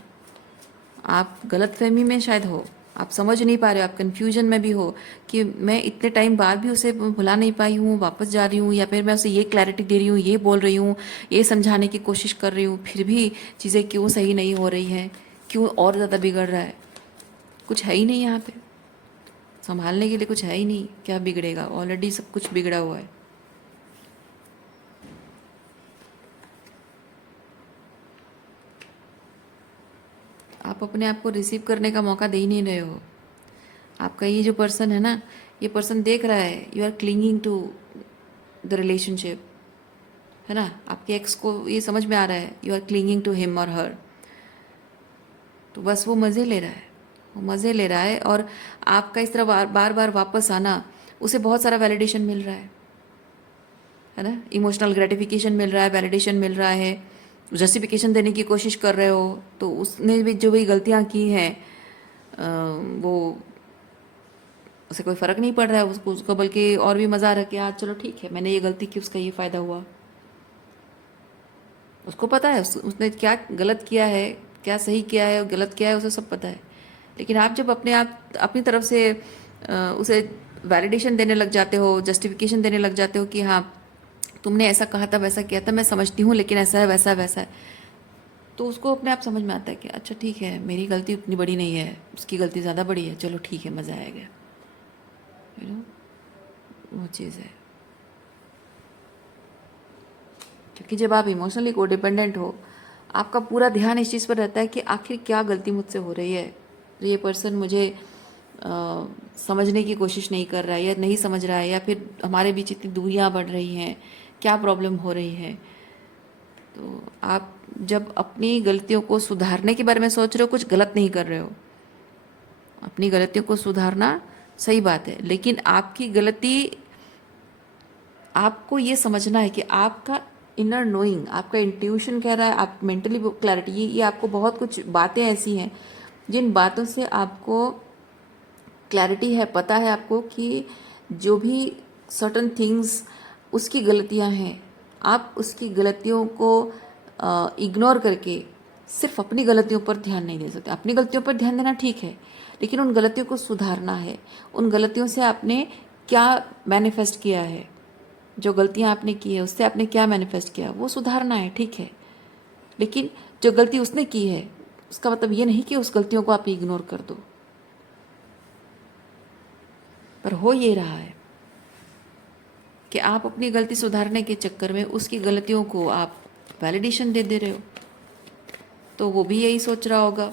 आप गलतफहमी में शायद हो, आप समझ नहीं पा रहे हो, आप कन्फ्यूजन में भी हो कि मैं इतने टाइम बाद भी उसे भुला नहीं पाई हूँ, वापस जा रही हूँ, या फिर मैं उसे ये क्लैरिटी दे रही हूँ, ये बोल रही हूँ, ये समझाने की कोशिश कर रही हूँ, फिर भी चीज़ें क्यों सही नहीं हो रही हैं, क्यों और ज़्यादा बिगड़ रहा है। कुछ है ही नहीं यहाँ पे, संभालने के लिए कुछ है ही नहीं, क्या बिगड़ेगा, ऑलरेडी सब कुछ बिगड़ा हुआ है। आप अपने आप को रिसीव करने का मौका दे ही नहीं रहे हो। आपका ये जो पर्सन है ना, ये पर्सन देख रहा है, you are clinging to the relationship, है ना। आपके एक्स को ये समझ में आ रहा है, you are clinging to him और हर। तो बस वो मज़े ले रहा है, वो मज़े ले रहा है। और आपका इस तरह बार बार वापस आना, उसे बहुत सारा वैलिडेशन मिल रहा है ना, इमोशनल ग्रेटिफिकेशन मिल रहा है, वैलिडेशन मिल रहा है, जस्टिफिकेशन देने की कोशिश कर रहे हो। तो उसने भी जो भी गलतियाँ की हैं, वो, उसे कोई फ़र्क नहीं पड़ रहा है, उसको उसको बल्कि और भी मज़ा आ रहा है कि आज चलो ठीक है, मैंने ये गलती की, उसका ये फ़ायदा हुआ। उसको पता है उसने क्या गलत किया है, क्या सही किया है और गलत किया है, उसे सब पता है। लेकिन आप जब अपने आप अपनी तरफ से उसे वैलिडेशन देने लग जाते हो, जस्टिफिकेशन देने लग जाते हो कि हाँ तुमने ऐसा कहा था, वैसा किया था, मैं समझती हूँ, लेकिन ऐसा है, वैसा है, वैसा है, तो उसको अपने आप समझ में आता है कि अच्छा ठीक है, मेरी गलती उतनी बड़ी नहीं है, उसकी गलती ज़्यादा बड़ी है, चलो ठीक है, मज़ा आएगा। यू नो, वो चीज़ है। क्योंकि जब आप इमोशनली कोडिपेंडेंट हो, आपका पूरा ध्यान इस चीज़ पर रहता है कि आखिर क्या गलती मुझसे हो रही है, ये पर्सन मुझे समझने की कोशिश नहीं कर रहा है या नहीं समझ रहा है, या फिर हमारे बीच इतनी दूरियां बढ़ रही हैं, क्या प्रॉब्लम हो रही है। तो आप जब अपनी गलतियों को सुधारने के बारे में सोच रहे हो, कुछ गलत नहीं कर रहे हो। अपनी गलतियों को सुधारना सही बात है, लेकिन आपकी गलती, आपको ये समझना है कि आपका इनर नोइंग, आपका इंट्यूशन कह रहा है, आप मेंटली क्लैरिटी, ये आपको बहुत कुछ बातें ऐसी हैं जिन बातों से आपको क्लैरिटी है, पता है आपको कि जो भी सर्टन थिंग्स उसकी गलतियां हैं, आप उसकी गलतियों को इग्नोर करके सिर्फ अपनी गलतियों पर ध्यान नहीं दे सकते। अपनी गलतियों पर ध्यान देना ठीक है, लेकिन उन गलतियों को सुधारना है। उन गलतियों से आपने क्या मैनिफेस्ट किया है, जो गलतियां आपने की है उससे आपने क्या मैनिफेस्ट किया, वो सुधारना है, ठीक है। लेकिन जो गलती उसने की है उसका मतलब ये नहीं कि उस गलतियों को आप इग्नोर कर दो। पर हो ये रहा है कि आप अपनी गलती सुधारने के चक्कर में उसकी गलतियों को आप वैलिडेशन दे दे रहे हो। तो वो भी यही सोच रहा होगा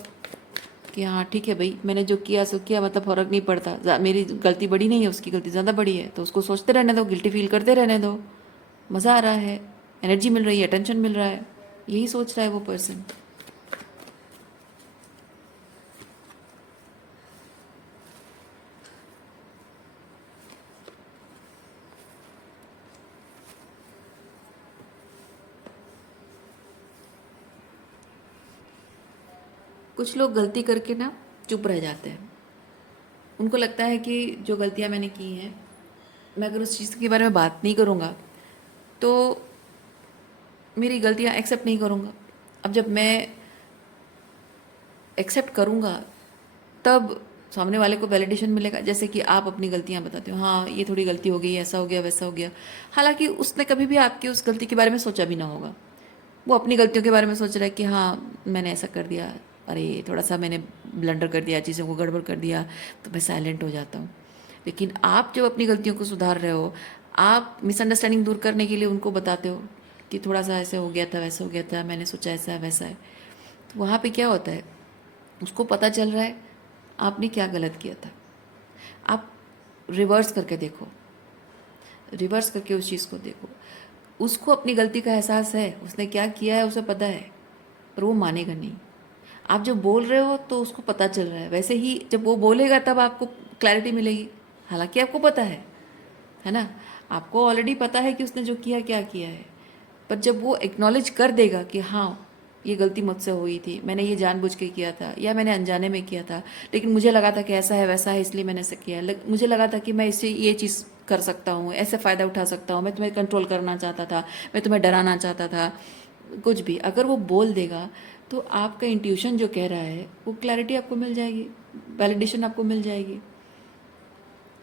कि हाँ ठीक है भाई, मैंने जो किया सो किया, मतलब फ़र्क नहीं पड़ता, मेरी गलती बड़ी नहीं है, उसकी गलती ज़्यादा बड़ी है, तो उसको सोचते रहने दो, गिल्टी फील करते रहने दो, मज़ा आ रहा है, एनर्जी मिल रही है, अटेंशन मिल रहा है, यही सोच रहा है वो पर्सन। कुछ लोग गलती करके ना चुप रह जाते हैं। उनको लगता है कि जो गलतियाँ मैंने की हैं, मैं अगर उस चीज़ के बारे में बात नहीं करूँगा तो मेरी गलतियाँ एक्सेप्ट नहीं करूँगा। अब जब मैं एक्सेप्ट करूँगा तब सामने वाले को वैलिडेशन मिलेगा। जैसे कि आप अपनी गलतियाँ बताते हो, हाँ ये थोड़ी गलती हो गई, ऐसा हो गया, वैसा हो गया, हालांकि उसने कभी भी आपकी उस गलती के बारे में सोचा भी ना होगा। वो अपनी गलतियों के बारे में सोच रहा है कि हाँ मैंने ऐसा कर दिया, अरे थोड़ा सा मैंने ब्लंडर कर दिया, चीज़ों को गड़बड़ कर दिया, तो मैं साइलेंट हो जाता हूँ। लेकिन आप जब अपनी गलतियों को सुधार रहे हो, आप मिसअंडरस्टैंडिंग दूर करने के लिए उनको बताते हो कि थोड़ा सा ऐसे हो गया था, वैसे हो गया था, मैंने सोचा ऐसा है वैसा है। तो वहाँ पे क्या होता है, उसको पता चल रहा है आपने क्या गलत किया था। आप रिवर्स करके देखो, रिवर्स करके उस चीज़ को देखो। उसको अपनी गलती का एहसास है, उसने क्या किया है उसे पता है, पर वो मानेगा नहीं। आप जब बोल रहे हो तो उसको पता चल रहा है, वैसे ही जब वो बोलेगा तब आपको क्लैरिटी मिलेगी। हालांकि आपको पता है ना, आपको ऑलरेडी पता है कि उसने जो किया क्या किया है, पर जब वो एक्नॉलेज कर देगा कि हाँ ये गलती मुझसे हुई थी, मैंने ये जानबूझ के किया था या मैंने अनजाने में किया था, लेकिन मुझे लगा था कि ऐसा है वैसा है इसलिए मैंने ऐसा किया, मुझे लगा था कि मैं इससे ये चीज़ कर सकता हूँ, ऐसे फ़ायदा उठा सकता हूँ, मैं तुम्हें कंट्रोल करना चाहता था, मैं तुम्हें डराना चाहता था, कुछ भी अगर वो बोल देगा तो आपका इंट्यूशन जो कह रहा है वो क्लैरिटी आपको मिल जाएगी, वैलिडेशन आपको मिल जाएगी,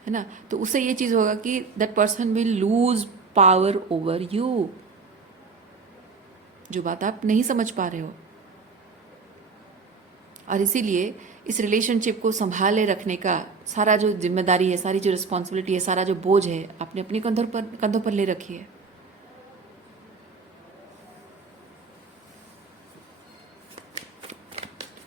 है ना। तो उससे ये चीज़ होगा कि that person will lose power over you, जो बात आप नहीं समझ पा रहे हो। और इसीलिए इस रिलेशनशिप को संभाले रखने का सारा जो जिम्मेदारी है, सारी जो रिस्पॉन्सिबिलिटी है, सारा जो बोझ है, आपने अपने कंधों पर ले रखी है।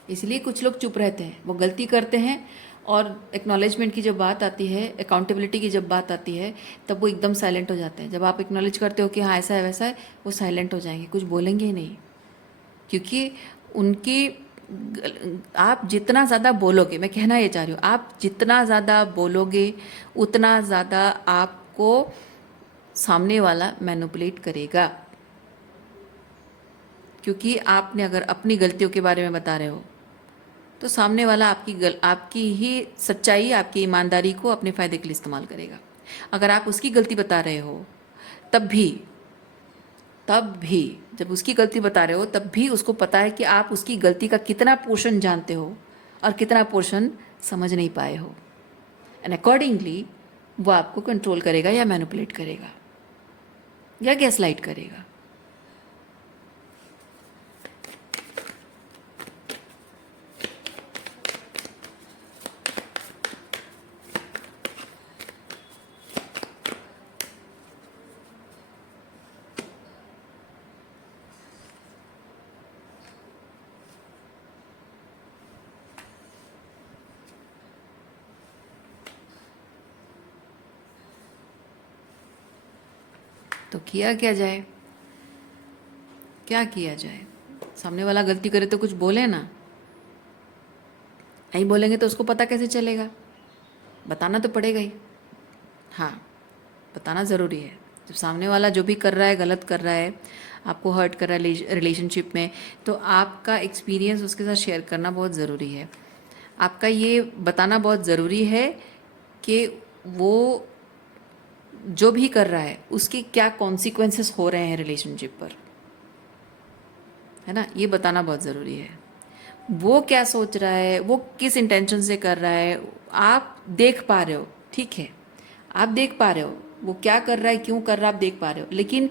इसलिए कुछ लोग चुप रहते हैं, वो गलती करते हैं और एक्नॉलेजमेंट की जब बात आती है, अकाउंटेबिलिटी की जब बात आती है, तब वो एकदम साइलेंट हो जाते हैं। जब आप एक्नॉलेज करते हो कि हाँ ऐसा है वैसा है, वो साइलेंट हो जाएंगे, कुछ बोलेंगे ही नहीं। क्योंकि उनकी, आप जितना ज़्यादा बोलोगे, मैं कहना ये चाह रही हूँ, आप जितना ज़्यादा बोलोगे उतना ज़्यादा आपको सामने वाला मैनिपुलेट करेगा। क्योंकि आपने अगर अपनी गलतियों के बारे में बता रहे हो तो सामने वाला आपकी ही सच्चाई, आपकी ईमानदारी को अपने फ़ायदे के लिए इस्तेमाल करेगा। अगर आप उसकी गलती बता रहे हो तब भी जब उसकी गलती बता रहे हो तब भी उसको पता है कि आप उसकी गलती का कितना पोर्शन जानते हो और कितना पोर्शन समझ नहीं पाए हो, एंड अकॉर्डिंगली वो आपको कंट्रोल करेगा या मैनिपुलेट करेगा या गैसलाइट करेगा। तो किया क्या जाए, क्या किया जाए? सामने वाला गलती करे तो कुछ बोले ना, नहीं बोलेंगे तो उसको पता कैसे चलेगा? बताना तो पड़ेगा ही। हाँ, बताना ज़रूरी है। जब सामने वाला जो भी कर रहा है, गलत कर रहा है, आपको हर्ट कर रहा है रिलेशनशिप में, तो आपका एक्सपीरियंस उसके साथ शेयर करना बहुत ज़रूरी है। आपका ये बताना बहुत ज़रूरी है कि वो जो भी कर रहा है उसके क्या कॉन्सिक्वेंसेस हो रहे हैं रिलेशनशिप पर, है ना? ये बताना बहुत ज़रूरी है। वो क्या सोच रहा है, वो किस इंटेंशन से कर रहा है, आप देख पा रहे हो, ठीक है, आप देख पा रहे हो वो क्या कर रहा है, क्यों कर रहा है, आप देख पा रहे हो, लेकिन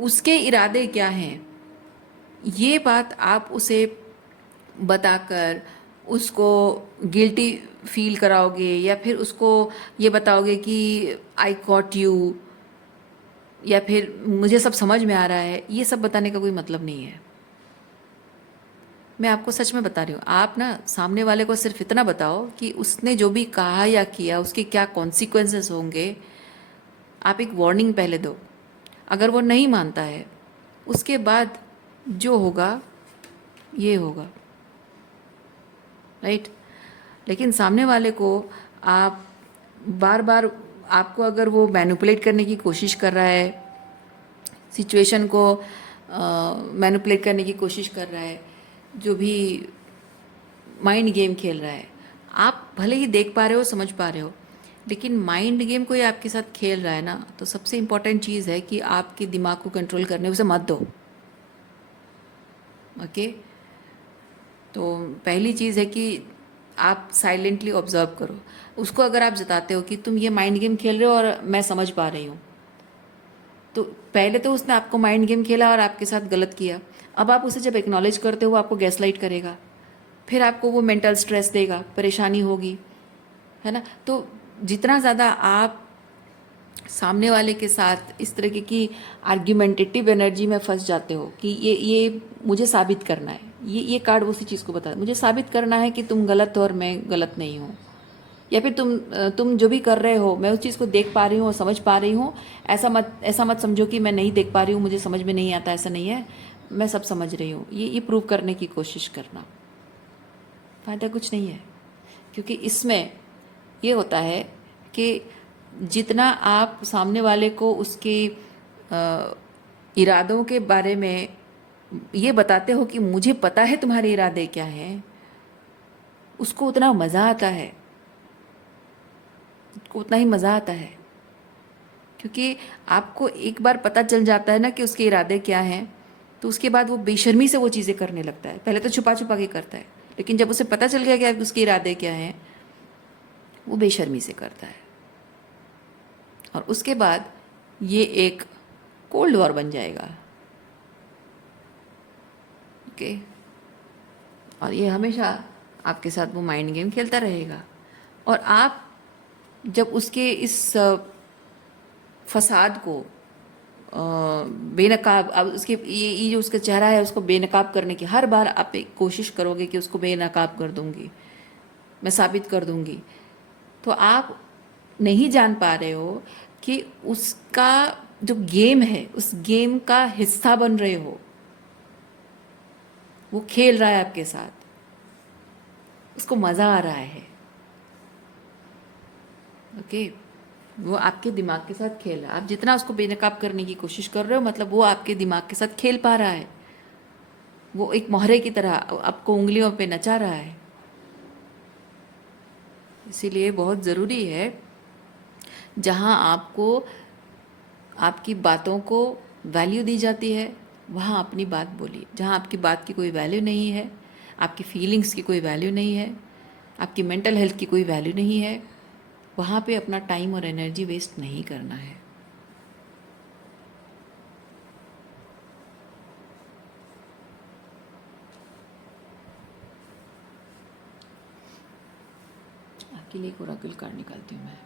उसके इरादे क्या हैं, ये बात आप उसे बताकर उसको गिल्टी फील कराओगे, या फिर उसको ये बताओगे कि आई कॉट यू, या फिर मुझे सब समझ में आ रहा है, ये सब बताने का कोई मतलब नहीं है। मैं आपको सच में बता रही हूँ, आप ना सामने वाले को सिर्फ इतना बताओ कि उसने जो भी कहा या किया उसके क्या कॉन्सिक्वेंसेस होंगे। आप एक वार्निंग पहले दो। अगर वो नहीं मानता है, उसके बाद जो होगा ये होगा, राइट? लेकिन सामने वाले को आप बार बार, आपको अगर वो मैनिपुलेट करने की कोशिश कर रहा है, सिचुएशन को मैनिपुलेट करने की कोशिश कर रहा है, जो भी माइंड गेम खेल रहा है, आप भले ही देख पा रहे हो, समझ पा रहे हो, लेकिन माइंड गेम कोई आपके साथ खेल रहा है ना, तो सबसे इम्पॉर्टेंट चीज़ है कि आपके दिमाग को कंट्रोल करने उसे मत दो। ओके? तो पहली चीज़ है कि आप साइलेंटली ऑब्जर्व करो उसको। अगर आप जताते हो कि तुम ये माइंड गेम खेल रहे हो और मैं समझ पा रही हूँ, तो पहले तो उसने आपको माइंड गेम खेला और आपके साथ गलत किया। अब आप उसे जब एक्नॉलेज करते हो, वो आपको गैसलाइट करेगा, फिर आपको वो मेंटल स्ट्रेस देगा, परेशानी होगी, है ना? तो जितना ज़्यादा आप सामने वाले के साथ इस तरह की आर्ग्यूमेंटेटिव एनर्जी में फंस जाते हो कि ये मुझे साबित करना है, ये कार्ड उसी चीज़ को बता, मुझे साबित करना है कि तुम गलत हो और मैं गलत नहीं हूँ, या फिर तुम जो भी कर रहे हो मैं उस चीज़ को देख पा रही हूँ और समझ पा रही हूँ, ऐसा मत समझो कि मैं नहीं देख पा रही हूँ, मुझे समझ में नहीं आता, ऐसा नहीं है, मैं सब समझ रही हूँ। ये प्रूव करने की कोशिश करना, फ़ायदा कुछ नहीं है। क्योंकि इसमें ये होता है कि जितना आप सामने वाले को उसके इरादों के बारे में ये बताते हो कि मुझे पता है तुम्हारे इरादे क्या हैं, उसको उतना मज़ा आता है, उसको उतना ही मज़ा आता है। क्योंकि आपको एक बार पता चल जाता है ना कि उसके इरादे क्या हैं, तो उसके बाद वो बेशर्मी से वो चीज़ें करने लगता है। पहले तो छुपा छुपा के करता है, लेकिन जब उसे पता चल गया कि उसके इरादे क्या हैं, वो बेशर्मी से करता है, और उसके बाद ये एक कोल्ड वॉर बन जाएगा। ओके? और ये हमेशा आपके साथ वो माइंड गेम खेलता रहेगा, और आप जब उसके इस फसाद को बेनकाब, अब उसके ये जो उसका चेहरा है उसको बेनकाब करने की हर बार आप एक कोशिश करोगे कि उसको बेनकाब कर दूंगी, मैं साबित कर दूंगी, तो आप नहीं जान पा रहे हो कि उसका जो गेम है उस गेम का हिस्सा बन रहे हो। वो खेल रहा है आपके साथ, उसको मज़ा आ रहा है। ओके? वो आपके दिमाग के साथ खेल रहा है। आप जितना उसको बेनकाब करने की कोशिश कर रहे हो, मतलब वो आपके दिमाग के साथ खेल पा रहा है। वो एक मोहरे की तरह आपको उंगलियों पे नचा रहा है। इसीलिए बहुत ज़रूरी है, जहाँ आपको आपकी बातों को वैल्यू दी जाती है, वहाँ अपनी बात बोलिए। जहाँ आपकी बात की कोई वैल्यू नहीं है, आपकी फीलिंग्स की कोई वैल्यू नहीं है, आपकी मेंटल हेल्थ की कोई वैल्यू नहीं है, वहाँ पे अपना टाइम और एनर्जी वेस्ट नहीं करना है। आपके लिए एक ओरेकल कार्ड निकालती हूँ मैं।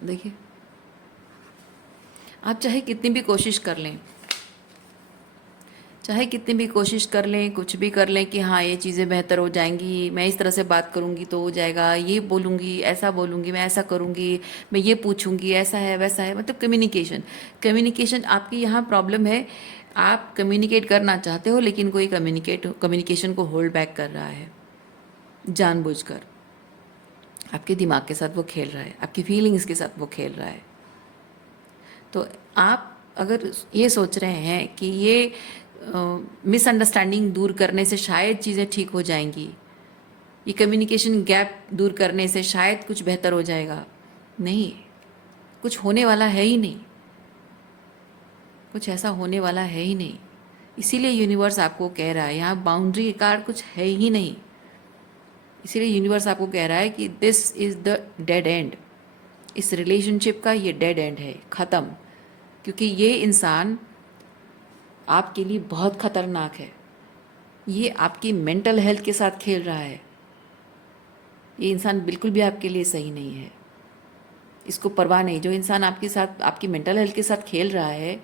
देखिए, आप चाहे कितनी भी कोशिश कर लें, चाहे कितनी भी कोशिश कर लें, कुछ भी कर लें कि हाँ ये चीज़ें बेहतर हो जाएंगी, मैं इस तरह से बात करूँगी तो हो जाएगा, ये बोलूँगी, ऐसा बोलूँगी, मैं ऐसा करूँगी, मैं ये पूछूँगी, ऐसा है वैसा है, मतलब कम्युनिकेशन, कम्युनिकेशन आपकी यहाँ प्रॉब्लम है। आप कम्युनिकेट करना चाहते हो लेकिन कोई कम्युनिकेशन को होल्ड बैक कर रहा है जानबूझकर। आपके दिमाग के साथ वो खेल रहा है, आपकी फीलिंग्स के साथ वो खेल रहा है। तो आप अगर ये सोच रहे हैं कि ये मिसअंडरस्टैंडिंग दूर करने से शायद चीज़ें ठीक हो जाएंगी, ये कम्युनिकेशन गैप दूर करने से शायद कुछ बेहतर हो जाएगा, नहीं, कुछ होने वाला है ही नहीं, कुछ ऐसा होने वाला है ही नहीं। इसीलिए यूनिवर्स आपको कह रहा है यहाँ बाउंड्री कार्ड कुछ है ही नहीं। इसीलिए यूनिवर्स आपको कह रहा है कि this is the dead and, इस रिलेशनशिप का ये डेड एंड है, ख़त्म। क्योंकि ये इंसान आपके लिए बहुत ख़तरनाक है, ये आपकी मेंटल हेल्थ के साथ खेल रहा है, ये इंसान बिल्कुल भी आपके लिए सही नहीं है। इसको परवाह नहीं, जो इंसान आपके साथ आपकी मेंटल हेल्थ के साथ खेल रहा है,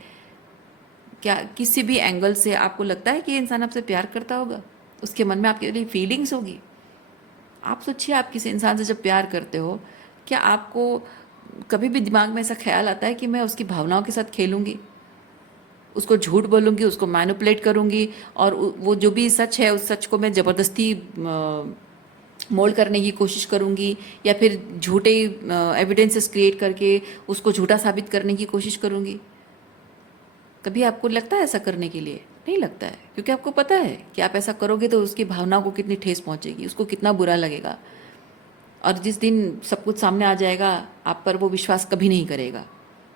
क्या किसी भी एंगल से आपको लगता है कि ये इंसान आपसे प्यार करता होगा, उसके मन में आपके लिए फीलिंग्स होगी? आप सोचिए, आप किसी इंसान से जब प्यार करते हो, क्या आपको कभी भी दिमाग में ऐसा ख्याल आता है कि मैं उसकी भावनाओं के साथ खेलूँगी, उसको झूठ बोलूँगी, उसको मैनिपुलेट करूँगी, और वो जो भी सच है उस सच को मैं ज़बरदस्ती मोल्ड करने की कोशिश करूँगी, या फिर झूठे एविडेंसेस क्रिएट करके उसको झूठा साबित करने की कोशिश करूँगी? कभी आपको लगता है ऐसा करने के लिए? नहीं लगता है, क्योंकि आपको पता है कि आप ऐसा करोगे तो उसकी भावनाओं को कितनी ठेस पहुँचेगी, उसको कितना बुरा लगेगा, और जिस दिन सब कुछ सामने आ जाएगा आप पर वो विश्वास कभी नहीं करेगा।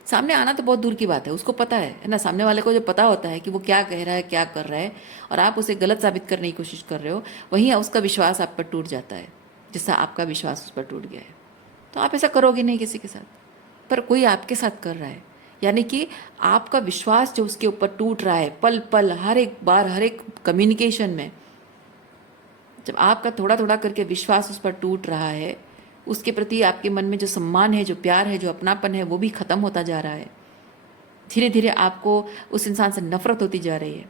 सामने आना तो बहुत दूर की बात है, उसको पता है ना, सामने वाले को जो पता होता है कि वो क्या कह रहा है, क्या कर रहा है, और आप उसे गलत साबित करने की कोशिश कर रहे हो, वहीं उसका विश्वास आप पर टूट जाता है, जैसा आपका विश्वास उस पर टूट गया है। तो आप ऐसा करोगे नहीं किसी के साथ, पर कोई आपके साथ कर रहा है, यानी कि आपका विश्वास जो उसके ऊपर टूट रहा है पल पल, हर एक बार, हर एक कम्युनिकेशन में, जब आपका थोड़ा थोड़ा करके विश्वास उस पर टूट रहा है, उसके प्रति आपके मन में जो सम्मान है, जो प्यार है, जो अपनापन है, वो भी ख़त्म होता जा रहा है। धीरे धीरे आपको उस इंसान से नफरत होती जा रही है,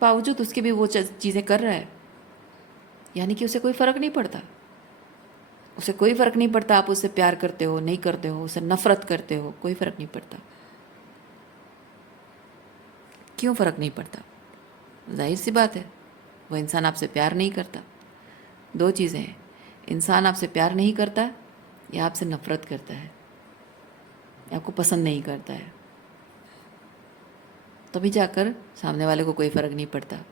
बावजूद उसके भी वो चीज़ें कर रहा है, यानी कि उसे कोई फ़र्क नहीं पड़ता। उसे कोई फ़र्क नहीं पड़ता आप उससे प्यार करते हो, नहीं करते हो, उसे नफ़रत करते हो, कोई फ़र्क नहीं पड़ता। क्यों फ़र्क नहीं पड़ता? जाहिर सी बात है, वो इंसान आपसे प्यार नहीं करता। दो चीज़ें हैं, इंसान आपसे प्यार नहीं करता या आपसे नफ़रत करता है, या आपको पसंद नहीं करता है। तभी जाकर सामने वाले को कोई फ़र्क नहीं पड़ता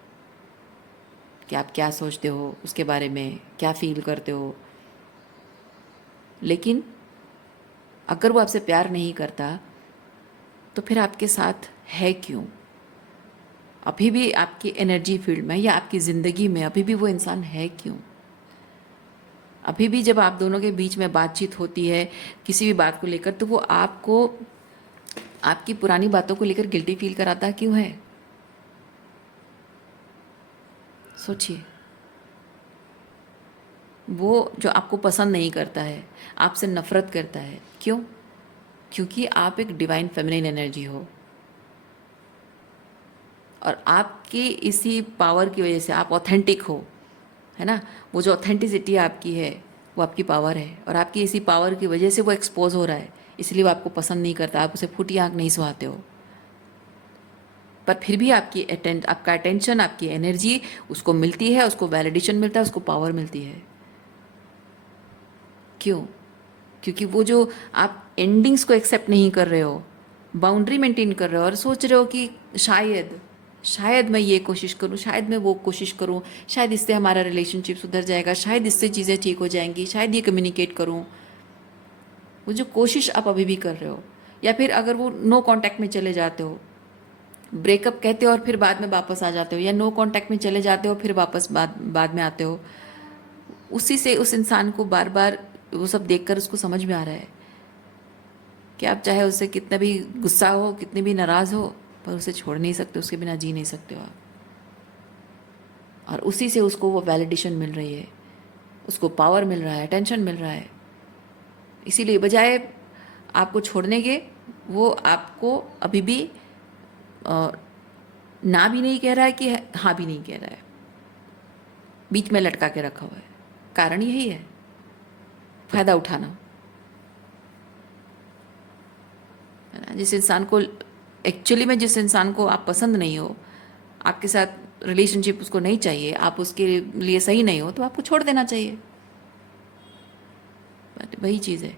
कि आप क्या सोचते हो उसके बारे में, क्या फ़ील करते हो। लेकिन अगर वो आपसे प्यार नहीं करता तो फिर आपके साथ है क्यों? अभी भी आपकी एनर्जी फील्ड में या आपकी ज़िंदगी में अभी भी वो इंसान है क्यों? अभी भी जब आप दोनों के बीच में बातचीत होती है किसी भी बात को लेकर, तो वो आपको आपकी पुरानी बातों को लेकर गिल्टी फील कराता क्यों है? सोचिए। वो जो आपको पसंद नहीं करता है, आपसे नफ़रत करता है, क्यों? क्योंकि आप एक डिवाइन फेमिनिन एनर्जी हो, और आपकी इसी पावर की वजह से आप ऑथेंटिक हो, है ना। वो जो ऑथेंटिसिटी आपकी है वो आपकी पावर है, और आपकी इसी पावर की वजह से वो एक्सपोज हो रहा है, इसलिए वो आपको पसंद नहीं करता, आप उसे फूटी आँख नहीं सुहाते हो। पर फिर भी आपका अटेंशन, आपकी एनर्जी उसको मिलती है, उसको वैलिडेशन मिलता है, उसको पावर मिलती है। क्यों? क्योंकि वो जो आप एंडिंग्स को एक्सेप्ट नहीं कर रहे हो, बाउंड्री मेंटेन कर रहे हो, और सोच रहे हो कि शायद शायद मैं ये कोशिश करूँ, शायद मैं वो कोशिश करूँ, शायद इससे हमारा रिलेशनशिप सुधर जाएगा, शायद इससे चीज़ें ठीक हो जाएंगी, शायद ये कम्युनिकेट करूँ। वो जो कोशिश आप अभी भी कर रहे हो, या फिर अगर वो नो कांटेक्ट में चले जाते हो, ब्रेकअप कहते हो और फिर बाद में वापस आ जाते हो, या नो कांटेक्ट में चले जाते हो फिर वापस बाद में आते हो, उसी से उस इंसान को बार बार वो सब देखकर उसको समझ में आ रहा है कि आप चाहे उससे कितना भी गुस्सा हो, कितने भी नाराज़ हो, पर उसे छोड़ नहीं सकते, उसके बिना जी नहीं सकते हो आप। और उसी से उसको वो वैलिडेशन मिल रही है, उसको पावर मिल रहा है, अटेंशन मिल रहा है, इसीलिए बजाय आपको छोड़ने के, वो आपको अभी भी ना भी नहीं कह रहा है कि हाँ भी नहीं कह रहा है, बीच में लटका के रखा हुआ है। कारण यही है, फायदा उठाना, है ना। जिस इंसान को एक्चुअली में, जिस इंसान को आप पसंद नहीं हो, आपके साथ रिलेशनशिप उसको नहीं चाहिए, आप उसके लिए सही नहीं हो, तो आपको छोड़ देना चाहिए। बट वही चीज़ है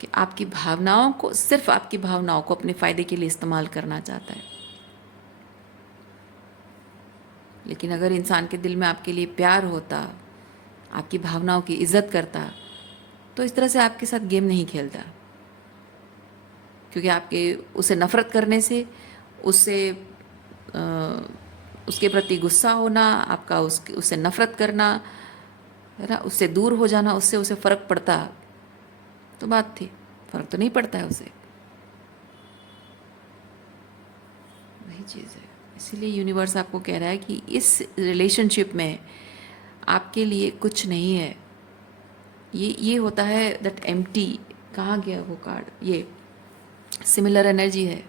कि आपकी भावनाओं को, सिर्फ आपकी भावनाओं को अपने फ़ायदे के लिए इस्तेमाल करना चाहता है। लेकिन अगर इंसान के दिल में आपके लिए प्यार होता, आपकी भावनाओं की इज्जत करता, तो इस तरह से आपके साथ गेम नहीं खेलता। क्योंकि आपके उसे नफ़रत करने से, उससे उसके प्रति गुस्सा होना, आपका उससे नफ़रत करना, है ना, उससे दूर हो जाना, उससे उसे फ़र्क पड़ता तो बात थी। फ़र्क तो नहीं पड़ता है उसे, वही चीज़ है। इसीलिए यूनिवर्स आपको कह रहा है कि इस रिलेशनशिप में आपके लिए कुछ नहीं है। ये होता है दैट एम्प्टी, कहाँ गया वो कार्ड, ये सिमिलर एनर्जी है,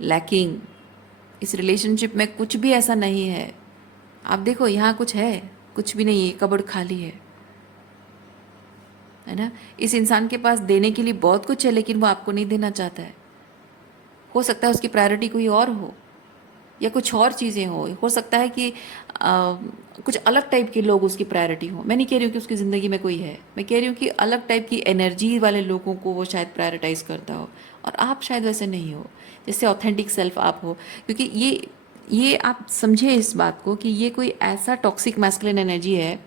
लैकिंग। इस रिलेशनशिप में कुछ भी ऐसा नहीं है। आप देखो यहाँ कुछ है, कुछ भी नहीं है, कबर्ड खाली है ना। इस इंसान के पास देने के लिए बहुत कुछ है, लेकिन वो आपको नहीं देना चाहता है। हो सकता है उसकी प्रायोरिटी कोई और हो, या कुछ और चीज़ें हो सकता है कि कुछ अलग टाइप के लोग उसकी प्रायोरिटी हो। मैं नहीं कह रही हूँ कि उसकी ज़िंदगी में कोई है, मैं कह रही हूँ कि अलग टाइप की एनर्जी वाले लोगों को वो शायद प्रायोरिटाइज़ करता हो, और आप शायद वैसे नहीं हो, जैसे ऑथेंटिक सेल्फ आप हो। क्योंकि ये आप समझे इस बात को कि ये कोई ऐसा टॉक्सिक मैस्कुलिन एनर्जी है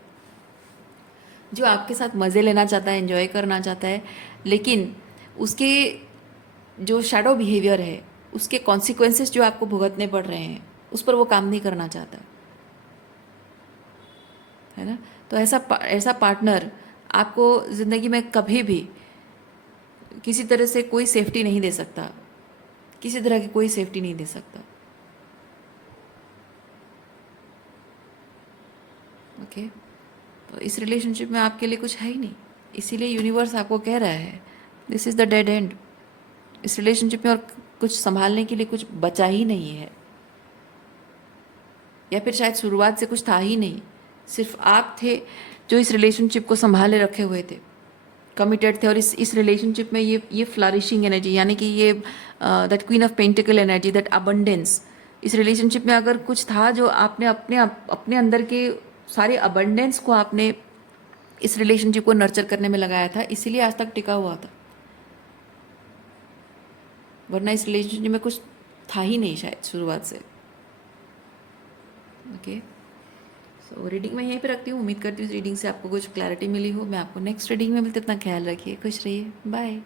जो आपके साथ मज़े लेना चाहता है, एंजॉय करना चाहता है, लेकिन उसके जो शैडो बिहेवियर है, उसके कॉन्सिक्वेंसेस जो आपको भुगतने पड़ रहे हैं, उस पर वो काम नहीं करना चाहता, है ना। तो ऐसा पार्टनर आपको ज़िंदगी में कभी भी किसी तरह से कोई सेफ्टी नहीं दे सकता, किसी तरह की कोई सेफ्टी नहीं दे सकता। ओके, तो इस रिलेशनशिप में आपके लिए कुछ है ही नहीं। इसीलिए यूनिवर्स आपको कह रहा है this is the dead and. इस रिलेशनशिप में और कुछ संभालने के लिए कुछ बचा ही नहीं है, या फिर शायद शुरुआत से कुछ था ही नहीं। सिर्फ आप थे जो इस रिलेशनशिप को संभाले रखे हुए थे, कमिटेड थे। और इस रिलेशनशिप में ये फ्लरिशिंग एनर्जी, यानी कि ये that queen of pentacle energy, that abundance, इस रिलेशनशिप में अगर कुछ था जो आपने अपने अंदर के सारे अबंडेंस को आपने इस रिलेशनशिप को नर्चर करने में लगाया था, इसीलिए आज तक टिका हुआ था। वरना इस रिलेशनशिप में कुछ था ही नहीं शायद शुरुआत से। ओके, सो रीडिंग मैं यहीं पे रखती हूँ। उम्मीद करती हूँ इस रीडिंग से आपको कुछ क्लैरिटी मिली हो। मैं आपको नेक्स्ट रीडिंग में मिलती हूँ। अपना ख्याल रखिए, खुश रहिए, बाय।